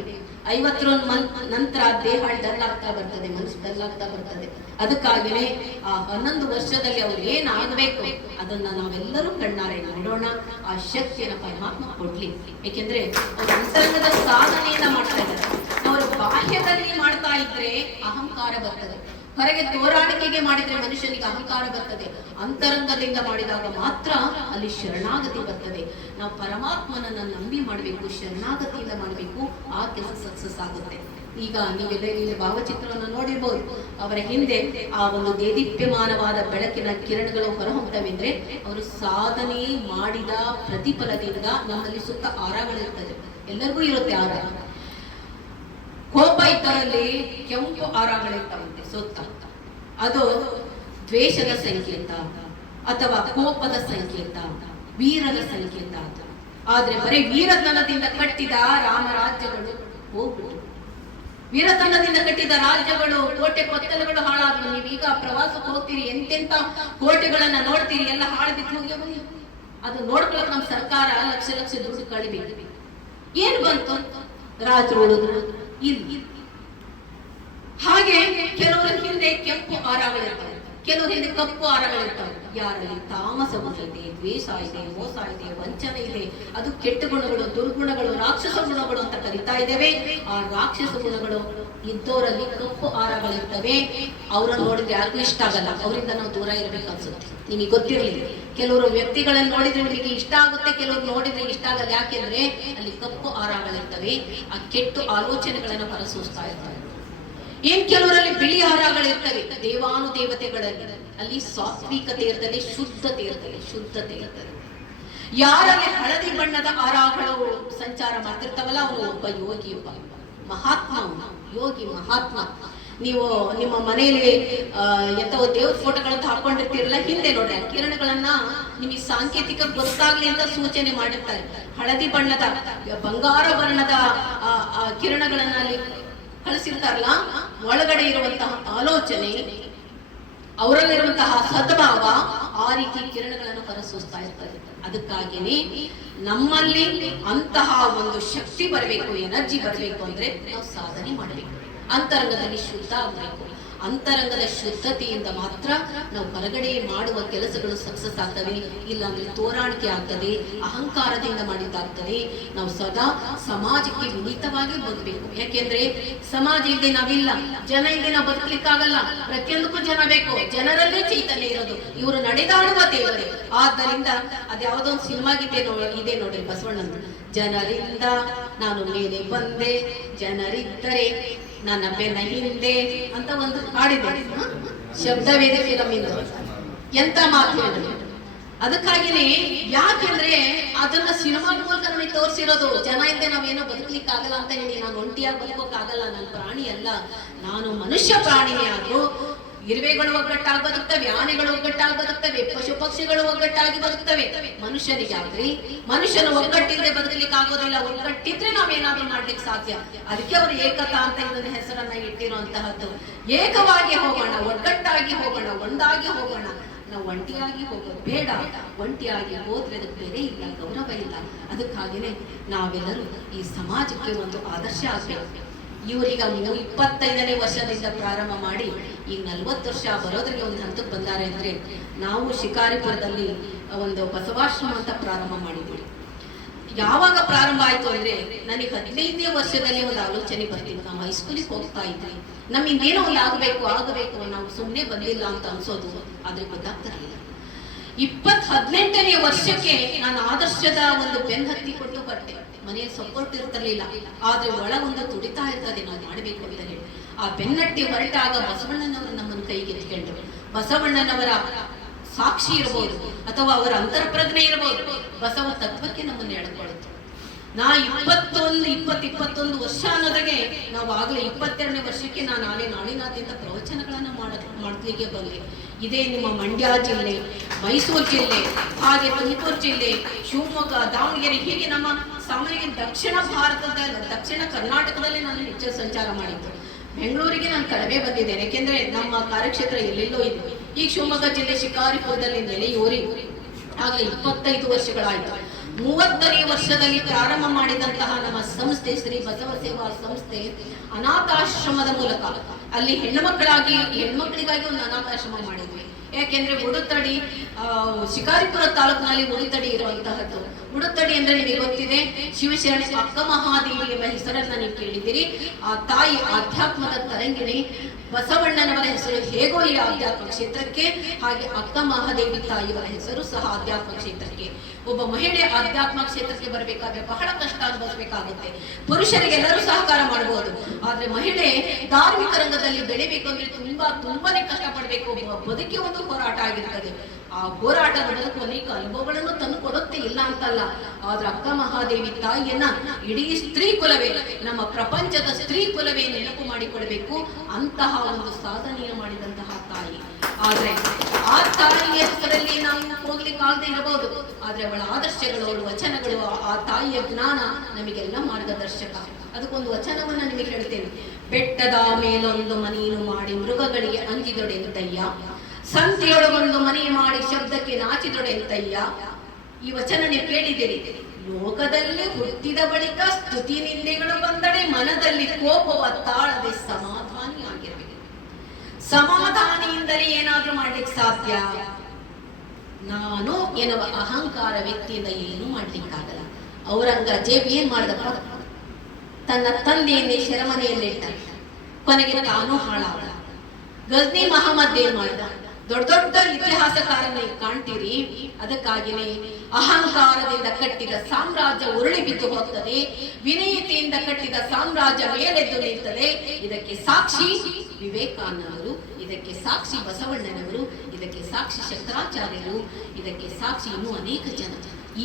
50ರ ನಂತರ ದೇಹ ಡಲ್ ಆಗ್ತಾ ಬರ್ತದೆ, ಮನಸ್ಸು ಡಲ್ ಆಗ್ತಾ ಬರ್ತದೆ. ಅದಕ್ಕಾಗಿನೇ ಆ 11 ವರ್ಷದಲ್ಲಿ ಅವ್ರು ಏನಾಗಬೇಕು ಅದನ್ನ ನಾವೆಲ್ಲರೂ ಕಣ್ಣಾರೆ ನೋಡೋಣ. ಆ ಶಕ್ತಿಯನ್ನು ಪರಮಾತ್ಮ ಕೊಡ್ಲಿ. ಯಾಕೆಂದ್ರೆ ಅವ್ರ ಅಂತರಂಗದ ಸಾಧನೆಯನ್ನ ಮಾಡ್ತಾ ಇದ್ದಾರೆ. ಅವರು ಬಾಹ್ಯದಲ್ಲಿ ಮಾಡ್ತಾ ಇದ್ರೆ ಅಹಂಕಾರ ಬರ್ತದೆ, ಹೊರಗೆ ತೋರಾಣಿಕೆಗೆ ಮಾಡಿದ್ರೆ ಮನುಷ್ಯನಿಗೆ ಅಹಂಕಾರ ಬರ್ತದೆ. ಅಂತರಂಗದಿಂದ ಮಾಡಿದಾಗ ಮಾತ್ರ ಅಲ್ಲಿ ಶರಣಾಗತಿ ಬರ್ತದೆ. ನಾವು ಪರಮಾತ್ಮನನ್ನ ನಂಬಿ ಮಾಡಬೇಕು, ಶರಣಾಗತಿಯಿಂದ ಮಾಡಬೇಕು, ಆ ಕೆಲಸ ಸಕ್ಸಸ್ ಆಗುತ್ತೆ. ಈಗ ನೀವೆಲ್ಲ ಭಾವಚಿತ್ರವನ್ನು ನೋಡಿರ್ಬೋದು. ಅವರ ಹಿಂದೆ ಆ ಒಂದು ದೇದೀಪ್ಯಮಾನವಾದ ಬೆಳಕಿನ ಕಿರಣಗಳು ಹೊರಹೊಮ್ಮುತ್ತವೆಂದ್ರೆ ಅವರು ಸಾಧನೆ ಮಾಡಿದ ಪ್ರತಿಫಲದಿಂದ ನಮ್ಮಲ್ಲಿ ಸುತ್ತ ಆರಗಳಿರ್ತದೆ. ಎಲ್ಲರಿಗೂ ಇರುತ್ತೆ ಆರ. ಕೋಪ ಇದ್ದರಲ್ಲಿ ಕೆಂಪು ಆರಗಳಿರ್ತಾವಂತೆ ಸುತ್ತ. ಅದು ದ್ವೇಷದ ಸಂಕೇತ ಅಥವಾ ಕೋಪದ ಸಂಕೇತ, ವೀರದ ಸಂಕೇತ. ಆದ್ರೆ ಬರೀ ವೀರತನದಿಂದ ಕಟ್ಟಿದ ರಾಮರಾಜ್ಯಗಳು ಹೋಗ್ಬಿಟ್ಟು, ವೀರತನದಿಂದ ಕಟ್ಟಿದ ರಾಜ್ಯಗಳು, ಕೋಟೆ ಕೊತ್ತಲಗಳು ಹಾಳಾದ್ವು. ನೀವೀಗ ಪ್ರವಾಸಕ್ಕೆ ಹೋಗ್ತೀರಿ, ಎಂತೆಂತ ಕೋಟೆಗಳನ್ನ ನೋಡ್ತೀರಿ, ಎಲ್ಲ ಹಾಳಬಿದ್ದು ಹೋಗಿ ಬನ್ನಿ. ಅದು ನೋಡ್ಕೊಳ್ಳೋಕೆ ನಮ್ಮ ಸರ್ಕಾರ ಲಕ್ಷ ಲಕ್ಷ ದುಡ್ಡು ಕಳಿಬೇಕು. ಏನ್ ಬಂತು? ರಾಜರು ಉಳಿದ್ರು ಇಲ್ಲಿ. ಹಾಗೆ ಕೆಲವರ ಹಿಂದೆ ಕೆಂಪು ಆರಗಳಿರ್ತಾವೆ, ಕೆಲವರ ಹಿಂದೆ ಕಪ್ಪು ಆರಗಳಿರ್ತಾವೆ. ಯಾರಲ್ಲಿ ತಾಮಸ ಗುಣ ಇದೆ, ದ್ವೇಷ ಇದೆ, ಮೋಸ ಇದೆ, ವಂಚನೆ ಇದೆ, ಅದು ಕೆಟ್ಟ ಗುಣಗಳು, ದುರ್ಗುಣಗಳು, ರಾಕ್ಷಸ ಗುಣಗಳು ಅಂತ ಕರಿತಾ ಇದ್ದೇವೆ. ಆ ರಾಕ್ಷಸ ಗುಣಗಳು ಇದ್ದವರಲ್ಲಿ ಕಪ್ಪು ಆರಗಳಿರ್ತವೆ. ಅವರನ್ನು ನೋಡಿದ್ರೆ ಯಾರಿಗೂ ಇಷ್ಟ ಆಗಲ್ಲ, ಅವರಿಂದ ನಾವು ದೂರ ಇರಬೇಕು ಅನ್ಸುತ್ತೆ. ನಿಮಗೆ ಗೊತ್ತಿರಲಿ, ಕೆಲವರು ವ್ಯಕ್ತಿಗಳನ್ನ ನೋಡಿದ್ರೆ ನಿಮಗೆ ಇಷ್ಟ ಆಗುತ್ತೆ, ಕೆಲವರು ನೋಡಿದ್ರೆ ಇಷ್ಟ ಆಗಲ್ಲ. ಯಾಕೆಂದ್ರೆ ಅಲ್ಲಿ ಕಪ್ಪು ಆರಗಳಿರ್ತವೆ, ಆ ಕೆಟ್ಟು ಆಲೋಚನೆಗಳನ್ನ ಹೊರಸೂಸ್ತಾ ಇರ್ತವೆ. ಏನ್ ಕೆಲವರಲ್ಲಿ ಬಿಳಿ ಆರಗಳಿರ್ತವೆ, ದೇವಾನುದೇವತೆಗಳಲ್ಲಿ ಅಲ್ಲಿ ಸಾತ್ವಿಕತೆ ಇರ್ತದೆ, ಶುದ್ಧತೆ ಇರ್ತದೆ, ಶುದ್ಧತೆ ಇರ್ತದೆ. ಯಾರಲ್ಲಿ ಹಳದಿ ಬಣ್ಣದ ಆರಗಳು ಸಂಚಾರ ಮಾಡ್ತಿರ್ತಾವಲ್ಲ, ಅವನು ಒಬ್ಬ ಯೋಗಿ, ಒಬ್ಬ ಮಹಾತ್ಮ, ಯೋಗಿ ಮಹಾತ್ಮ. ನೀವು ನಿಮ್ಮ ಮನೆಯಲ್ಲಿ ಎಂತವೋ ದೇವ್ರ ಫೋಟೋಗಳಂತ ಹಾಕೊಂಡಿರ್ತೀರಲ್ಲ, ಹಿಂದೆ ನೋಡ್ರಿ ಆ ಕಿರಣಗಳನ್ನ ನಿಮಗೆ ಸಾಂಕೇತಿಕ ಗೊತ್ತಾಗ್ಲಿ ಅಂತ ಸೂಚನೆ ಮಾಡಿರ್ತಾರೆ. ಹಳದಿ ಬಣ್ಣದ ಬಂಗಾರ ವರ್ಣದ ಕಿರಣಗಳನ್ನ ಅಲ್ಲಿ ಕಳಿಸಿರ್ತಾರಲ್ಲ, ಒಳಗಡೆ ಇರುವಂತಹ ಆಲೋಚನೆ, ಅವರಲ್ಲಿರುವಂತಹ ಸದ್ಭಾವ ಆ ರೀತಿ ಕಿರಣಗಳನ್ನು ಹೊರಸೂಸ್ತಾ ಇರ್ತದೆ. ಅದಕ್ಕಾಗಿನೇ ನಮ್ಮಲ್ಲಿ ಅಂತಹ ಒಂದು ಶಕ್ತಿ ಬರಬೇಕು, ಎನರ್ಜಿ ಬರಬೇಕು ಅಂದ್ರೆ ನಾವು ಸಾಧನೆ ಮಾಡಬೇಕು, ಅಂತರಂಗದಲ್ಲಿ ಶುದ್ಧ ಆಗಬೇಕು. ಅಂತರಂಗದ ಶುದ್ಧತೆಯಿಂದ ಮಾತ್ರ ನಾವು ಹೊರಗಡೆ ಮಾಡುವ ಕೆಲಸಗಳು ಸಕ್ಸಸ್ ಆಗ್ತವೆ. ಇಲ್ಲಾಂದ್ರೆ ತೋರಾಣಿಕೆ ಆಗ್ತದೆ, ಅಹಂಕಾರದಿಂದ ಮಾಡಿದ್ದಾಗ್ತದೆ. ನಾವು ಸದಾ ಸಮಾಜಕ್ಕೆ ವಿನೀತವಾಗಿ ಬದುಕಬೇಕು. ಯಾಕೆಂದ್ರೆ ಸಮಾಜ ಇಲ್ಲದೆ ನಾವಿಲ್ಲ, ಜನ ಇಲ್ಲದೆ ನಾವು ಬದುಕಲಿಕ್ಕಾಗಲ್ಲ. ಪ್ರತಿಯೊಂದಕ್ಕೂ ಜನ ಬೇಕು, ಜನರಲ್ಲೇ ಚೈತನ್ಯ ಇರೋದು. ಇವರು ನಡೆದಾಡುವ ದೇವರೇ. ಆದ್ದರಿಂದ ಅದ್ಯಾವುದೋ ಒಂದು ಸಿನಿಮಾ ಗೀತೆ ಇದೆ ನೋಡ್ರಿ, ಬಸವಣ್ಣಂದು. ಜನರಿಂದ ನಾನು ಮೇಲೆ ಬಂದೆ, ಜನರಿದ್ದರೆ ನನ್ನ ಬೆನ್ನ ಹಿಂದೆ ಅಂತ ಒಂದು ಹಾಡಿದೆ. ಶಬ್ದವೇದೆ ಫಿಲಮ್ ಇಂದ ಎಂತ ಮಾತು. ಅದಕ್ಕಾಗಿನೇ, ಯಾಕೆಂದ್ರೆ ಅದನ್ನ ಸಿನಿಮಾದ ಮೂಲಕ ನಮಗೆ ತೋರಿಸಿರೋದು. ಜನ ಇಲ್ಲದೆ ನಾವೇನೋ ಬದುಕಲಿಕ್ಕೆ ಆಗಲ್ಲ ಅಂತ ಹೇಳಿ ನಾನು ಒಂಟಿಯಾಗಿ ಬದುಕೋಕ್ಕಾಗಲ್ಲ, ನಾನು ಪ್ರಾಣಿ ಅಲ್ಲ, ನಾನು ಮನುಷ್ಯ ಪ್ರಾಣಿನೇ. ಆದ್ರೂ ಇರುವೆಗಳು ಒಗ್ಗಟ್ಟಾಗಿ ಬದುಕ್ತವೆ, ಆನೆಗಳು ಒಗ್ಗಟ್ಟಾಗಿ ಬದುಕ್ತವೆ, ಪಶು ಪಕ್ಷಿಗಳು ಒಗ್ಗಟ್ಟಾಗಿ ಬದುಕ್ತವೆ. ಮನುಷ್ಯನಿಗೆ ಆದ್ರಿ ಮನುಷ್ಯನು ಒಗ್ಗಟ್ಟಿಲ್ಲದೆ ಬದುಕಲಿಕ್ಕೆ ಆಗೋದಿಲ್ಲ. ಒಗ್ಗಟ್ಟಿದ್ರೆ ನಾವೇನಾದ್ರೂ ಮಾಡ್ಲಿಕ್ಕೆ ಸಾಧ್ಯ. ಅದಕ್ಕೆ ಅವರು ಏಕತಾ ಅಂತ ಇದನ್ನ ಹೆಸರನ್ನ ಇಟ್ಟಿರುವಂತಹದ್ದು. ಏಕವಾಗಿ ಹೋಗೋಣ, ಒಗ್ಗಟ್ಟಾಗಿ ಹೋಗೋಣ, ಒಂದಾಗಿ ಹೋಗೋಣ. ನಾವು ಒಂಟಿಯಾಗಿ ಹೋಗೋದು ಬೇಡ. ಒಂಟಿಯಾಗಿ ಹೋದ್ರೆ ಅದಕ್ಕೆ ಬೆಲೆ ಇಲ್ಲ, ಗೌರವ ಇಲ್ಲ. ಅದಕ್ಕಾಗಿನೇ ನಾವೆಲ್ಲರೂ ಈ ಸಮಾಜಕ್ಕೆ ಒಂದು ಆದರ್ಶ ಆಗ್ಬೇಕು. ಇವರೀಗ 25ನೇ ವರ್ಷದಿಂದ ಪ್ರಾರಂಭ ಮಾಡಿ ಈಗ 40 ವರ್ಷ ಬರೋದ್ರಿಗೆ ಒಂದು ಹಂತಕ್ಕೆ ಬಂದಾರೆ ಅಂದ್ರೆ, ನಾವು ಶಿಕಾರಿಪುರದಲ್ಲಿ ಒಂದು ಬಸವಾಶ್ರಮ ಅಂತ ಪ್ರಾರಂಭ ಮಾಡಿದ್ವಿ. ಯಾವಾಗ ಪ್ರಾರಂಭ ಆಯ್ತು ಅಂದ್ರೆ, ನನಗೆ 15ನೇ ವರ್ಷದಲ್ಲಿ ಒಂದು ಆಲೋಚನೆ ಬರ್ತಿತ್ತು. ನಾವು ಹೈಸ್ಕೂಲಿಗೆ ಹೋಗ್ತಾ ಇದ್ವಿ, ನಮ್ಮಿಂದೇನೋ ಒಂದು ಆಗಬೇಕು, ನಾವು ಸುಮ್ಮನೆ ಬಂದಿಲ್ಲ ಅಂತ ಅನ್ಸೋದು, ಆದ್ರೆ ಗೊತ್ತಾಗ್ತಿರ್ಲಿಲ್ಲ. 18ನೇ ವರ್ಷಕ್ಕೆ ನಾನು ಆದರ್ಶದ ಒಂದು ಬೆನ್ ಹತ್ತಿಕೊಂಡು ಬರ್ತೇನೆ. ಮನೆಯಲ್ಲಿ ಸಪೋರ್ಟ್ ಇರ್ತಿರ್ಲಿಲ್ಲ, ಆದ್ರೆ ಒಳ ಒಂದು ತುಡಿತಾ ಇರ್ತದೆ, ನಾವು ಮಾಡಬೇಕು ಅಂತ ಹೇಳಿ. ಆ ಬೆನ್ನಟ್ಟಿ ಹೊರಟಾಗ ಬಸವಣ್ಣನವರು ನಮ್ಮನ್ನು ಕೈಗೆ ಎತ್ಕೊಂಡ್ರು. ಬಸವಣ್ಣನವರ ಸಾಕ್ಷಿ ಇರಬಹುದು ಅಥವಾ ಅವರ ಅಂತರ್ಪ್ರಜ್ಞೆ ಇರಬಹುದು, ಬಸವ ತತ್ವಕ್ಕೆ ನಮ್ಮನ್ನು ಎಳ್ಕೊಳುತ್ತೆ. ನಾ 21 ವರ್ಷ ಅನ್ನೋದಾಗೆ ನಾವು ಆಗ್ಲೇ 22ನೇ ವರ್ಷಕ್ಕೆ ನಾನು ನಾಡಿನಾದ್ಯಂತ ಪ್ರವಚನಗಳನ್ನ ಮಾಡ್ಲಿಕ್ಕೆ ಬಂದೆ. ಇದೇ ನಿಮ್ಮ ಮಂಡ್ಯ ಜಿಲ್ಲೆ, ಮೈಸೂರು ಜಿಲ್ಲೆ, ಹಾಗೆ ತುಮಕೂರು ಜಿಲ್ಲೆ, ಶಿವಮೊಗ್ಗ, ದಾವಣಗೆರೆ, ಹೀಗೆ ನಮ್ಮ ಸಾಮಾನ್ಯ ದಕ್ಷಿಣ ಕರ್ನಾಟಕದಲ್ಲಿ ನಾನು ಹೆಚ್ಚು ಸಂಚಾರ ಮಾಡಿದ್ದು. ಬೆಂಗಳೂರಿಗೆ ನಾನು ಕಡಿಮೆ ಬಂದಿದ್ದೇನೆ, ಯಾಕೆಂದ್ರೆ ನಮ್ಮ ಕಾರ್ಯಕ್ಷೇತ್ರ ಎಲ್ಲೆಲ್ಲೋ ಇದೆ. ಈಗ ಶಿವಮೊಗ್ಗ ಜಿಲ್ಲೆ ಶಿಕಾರಿಪುರದಲ್ಲಿ ನೆಲೆಯೂರಿ ಆಗಲೇ 25 ವರ್ಷಗಳಾಯ್ತು. 30ನೇ ವರ್ಷದಲ್ಲಿ ಪ್ರಾರಂಭ ಮಾಡಿದಂತಹ ನಮ್ಮ ಸಂಸ್ಥೆ ಶ್ರೀ ಬಸವ ಸೇವಾ ಸಂಸ್ಥೆ ಅನಾಥಾಶ್ರಮದ ಮೂಲಕ ಅಲ್ಲಿ ಹೆಣ್ಮಕ್ಳಿಗಾಗಿ ಒಂದು ಅನಾಥಾಶ್ರಮ ಮಾಡಿದ್ವಿ. ಯಾಕೆಂದ್ರೆ ಉಡುತಡಿ ಶಿಕಾರಿಪುರ ತಾಲೂಕಿನಲ್ಲಿ ಉಡುತಡಿ ಇರುವಂತಹದ್ದು. ಉಡುತ್ತಡಿ ಅಂದ್ರೆ ನಿಮಗೆ ಗೊತ್ತಿದೆ, ಶಿವಶರಣೆ ಅಕ್ಕ ಮಹಾದೇವಿ ಎಂಬ ಹೆಸರನ್ನ ನೀವು ಕೇಳಿದ್ದೀರಿ. ಆ ತಾಯಿ ಆಧ್ಯಾತ್ಮದ ತರಂಗಿಣಿ. ಬಸವಣ್ಣನವರ ಹೆಸರು ಹೇಗೋ ಈ ಆಧ್ಯಾತ್ಮ ಕ್ಷೇತ್ರಕ್ಕೆ, ಹಾಗೆ ಅಕ್ಕ ಮಹಾದೇವಿ ತಾಯಿಯವರ ಹೆಸರು ಸಹ ಆಧ್ಯಾತ್ಮ ಕ್ಷೇತ್ರಕ್ಕೆ. ಒಬ್ಬ ಮಹಿಳೆ ಆಧ್ಯಾತ್ಮ ಕ್ಷೇತ್ರಕ್ಕೆ ಬರಬೇಕಾದ್ರೆ ಬಹಳ ಕಷ್ಟ ಅನುಭವಿಸಬೇಕಾಗುತ್ತೆ. ಪುರುಷರಿಗೆ ಎಲ್ಲರೂ ಸಹಕಾರ ಮಾಡಬಹುದು, ಆದ್ರೆ ಮಹಿಳೆ ಧಾರ್ಮಿಕ ರಂಗದಲ್ಲಿ ಬೆಳಿಬೇಕು ಅಂದ್ರೆ ತುಂಬಾನೇ ಕಷ್ಟಪಡಬೇಕು. ಬದುಕಿ ಒಂದು ಹೋರಾಟ ಆಗಿರ್ತದೆ. ಆ ಹೋರಾಟದ ಬದುಕು ಅನೇಕ ಅನುಭವಗಳನ್ನು ತಂದು ಕೊಡುತ್ತೆ, ಇಲ್ಲ ಅಂತಲ್ಲ. ಆದ್ರೆ ಅಕ್ಕ ಮಹಾದೇವಿ ತಾಯಿಯನ್ನ ಇಡೀ ಸ್ತ್ರೀ ಕುಲವೇ, ನಮ್ಮ ಪ್ರಪಂಚದ ಸ್ತ್ರೀ ಕುಲವೇ ನೆನಪು ಮಾಡಿಕೊಡಬೇಕು. ಅಂತಹ ಒಂದು ಸಾಧನೆಯನ್ನು ಮಾಡಿದಂತಹ ತಾಯಿ. ಆದ್ರೆ ಆ ತಾಯಿಯ ಹೆಸರಲ್ಲಿ ನಾವು ಹೋಗ್ಲಿಕ್ಕಾಗದೆ ಇರಬಹುದು, ಆದ್ರೆ ಅವಳ ಆದರ್ಶಗಳು, ಅವಳ ವಚನಗಳು, ಆ ತಾಯಿಯ ಜ್ಞಾನ ನಮಗೆಲ್ಲ ಮಾರ್ಗದರ್ಶಕ. ಅದಕ್ಕೊಂದು ವಚನವನ್ನ ನಿಮಗೆ ಹೇಳ್ತೇನೆ. ಬೆಟ್ಟದ ಮೇಲೊಂದು ಮನೆಯನ್ನು ಮಾಡಿ ಮೃಗಗಳಿಗೆ ಅಂಜಿದೊಡೆಂತಯ್ಯ, ಸಂತೆಯೊಳಗೊಂದು ಮನೆ ಮಾಡಿ ಶಬ್ದಕ್ಕೆ ನಾಚಿದೊಡೆಂತಯ್ಯ. ಈ ವಚನ ನೀವು ಕೇಳಿದ್ದೀರಿ. ಲೋಕದಲ್ಲಿ ಹುಟ್ಟಿದ ಬಳಿಕ ಸ್ತುತಿ ನಿಂದೆಗಳು ಬಂದಡೆ ಮನದಲ್ಲಿ ಕೋಪವ ತಾಳದೆ ಸಮಾಧಾನಿ ಆಗಿರಬೇಕು. ಸಮಾಧಾನಿಯಿಂದಲೇ ಏನಾದ್ರೂ ಮಾಡ್ಲಿಕ್ಕೆ ಸಾಧ್ಯ. ನಾನು ಎನ್ನುವ ಅಹಂಕಾರ ವ್ಯಕ್ತಿಯಿಂದ ಏನು ಮಾಡ್ಲಿಕ್ಕಾಗಲ್ಲ. ಔರಂಗಜೇಬ್ ಏನ್ ಮಾಡ್ದಪ್ಪ, ತನ್ನ ತಂದೆಯನ್ನೇ ಶರಮನೆಯಲ್ಲಿಟ್ಟ, ಕೊನೆಗೆ ತಾನು ಹಾಳಾದ. ಗಜ್ನಿ ಮಹಮ್ಮದ್ ಏನ್ ಮಾಡ್ದ, ದೊಡ್ಡ ದೊಡ್ಡ ಇತಿಹಾಸಕಾರನ್ನ ಕಾಣ್ತೀರಿ. ಅದಕ್ಕಾಗಿನೇ ಅಹಂಕಾರದಿಂದ ಕಟ್ಟಿದ ಸಾಮ್ರಾಜ್ಯ ಉರುಳಿ ಬಿದ್ದು ಹೋಗ್ತದೆ, ವಿನಯತೆಯಿಂದ ಕಟ್ಟಿದ ಸಾಮ್ರಾಜ್ಯ ಮೇಲೆದ್ದು ನಿಲ್ತದೆ. ಇದಕ್ಕೆ ಸಾಕ್ಷಿ ವಿವೇಕಾನಂದರು, ಇದಕ್ಕೆ ಸಾಕ್ಷಿ ಬಸವಣ್ಣನವರು, ಇದಕ್ಕೆ ಸಾಕ್ಷಿ ಶಂಕರಾಚಾರ್ಯರು, ಇದಕ್ಕೆ ಸಾಕ್ಷಿ ಇನ್ನೂ ಅನೇಕ ಜನ.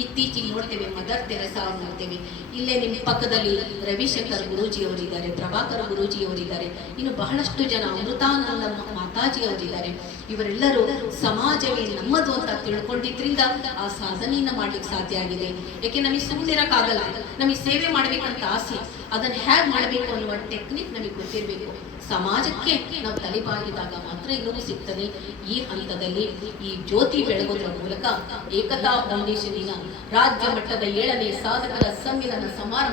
ಇತ್ತೀಚೆಗೆ ನೋಡ್ತೇವೆ ಮದರ್ ತೆರೆಸಾ ನೋಡ್ತೇವೆ. ಇಲ್ಲೇ ನಿಮ್ಮ ಪಕ್ಕದಲ್ಲಿ ರವಿಶಂಕರ್ ಗುರೂಜಿಯವರಿದ್ದಾರೆ, ಪ್ರಭಾಕರ್ ಗುರೂಜಿಯವರಿದ್ದಾರೆ, ಇನ್ನು ಬಹಳಷ್ಟು ಜನ ಅಮೃತಾನಂದ ಮಾತಾಜಿಯವರಿದ್ದಾರೆ. ಇವರೆಲ್ಲರೂ ಸಮಾಜವೇ ನಮ್ಮದು ಅಂತ ತಿಳ್ಕೊಂಡಿದ್ರಿಂದ ಆ ಸಾಧನೆಯನ್ನ ಮಾಡ್ಲಿಕ್ಕೆ ಸಾಧ್ಯ ಆಗಿದೆ. ಯಾಕೆ ನಮಗೆ ಸುಮ್ಮನಿರಕ್ಕಾಗಲ್ಲ, ನಮಗೆ ಸೇವೆ ಮಾಡ್ಬೇಕಂತ ಆಸೆ, ಅದನ್ನ ಹೇಗೆ ಮಾಡಬೇಕು ಅನ್ನುವ ಟೆಕ್ನಿಕ್ ನಮಗೆ ಗೊತ್ತಿರಬೇಕು. ಸಮಾಜಕ್ಕೆ ನಾವು ತಲೆಬಾಗಿದಾಗ ಮಾತ್ರ ಇನ್ನೂ ಸಿಗ್ತದೆ. ಈ ಹಂತದಲ್ಲಿ ಈ ಜ್ಯೋತಿ ಬೆಳಗೋದ್ರ ಮೂಲಕ ಏಕತಾ ಫೌಂಡೇಶನ್ನಿನ ರಾಜ್ಯ ಮಟ್ಟದ 7ನೇ ಸಾಧಕರ ಸಮ್ಮಿಲನ ಸಮಾರಂಭ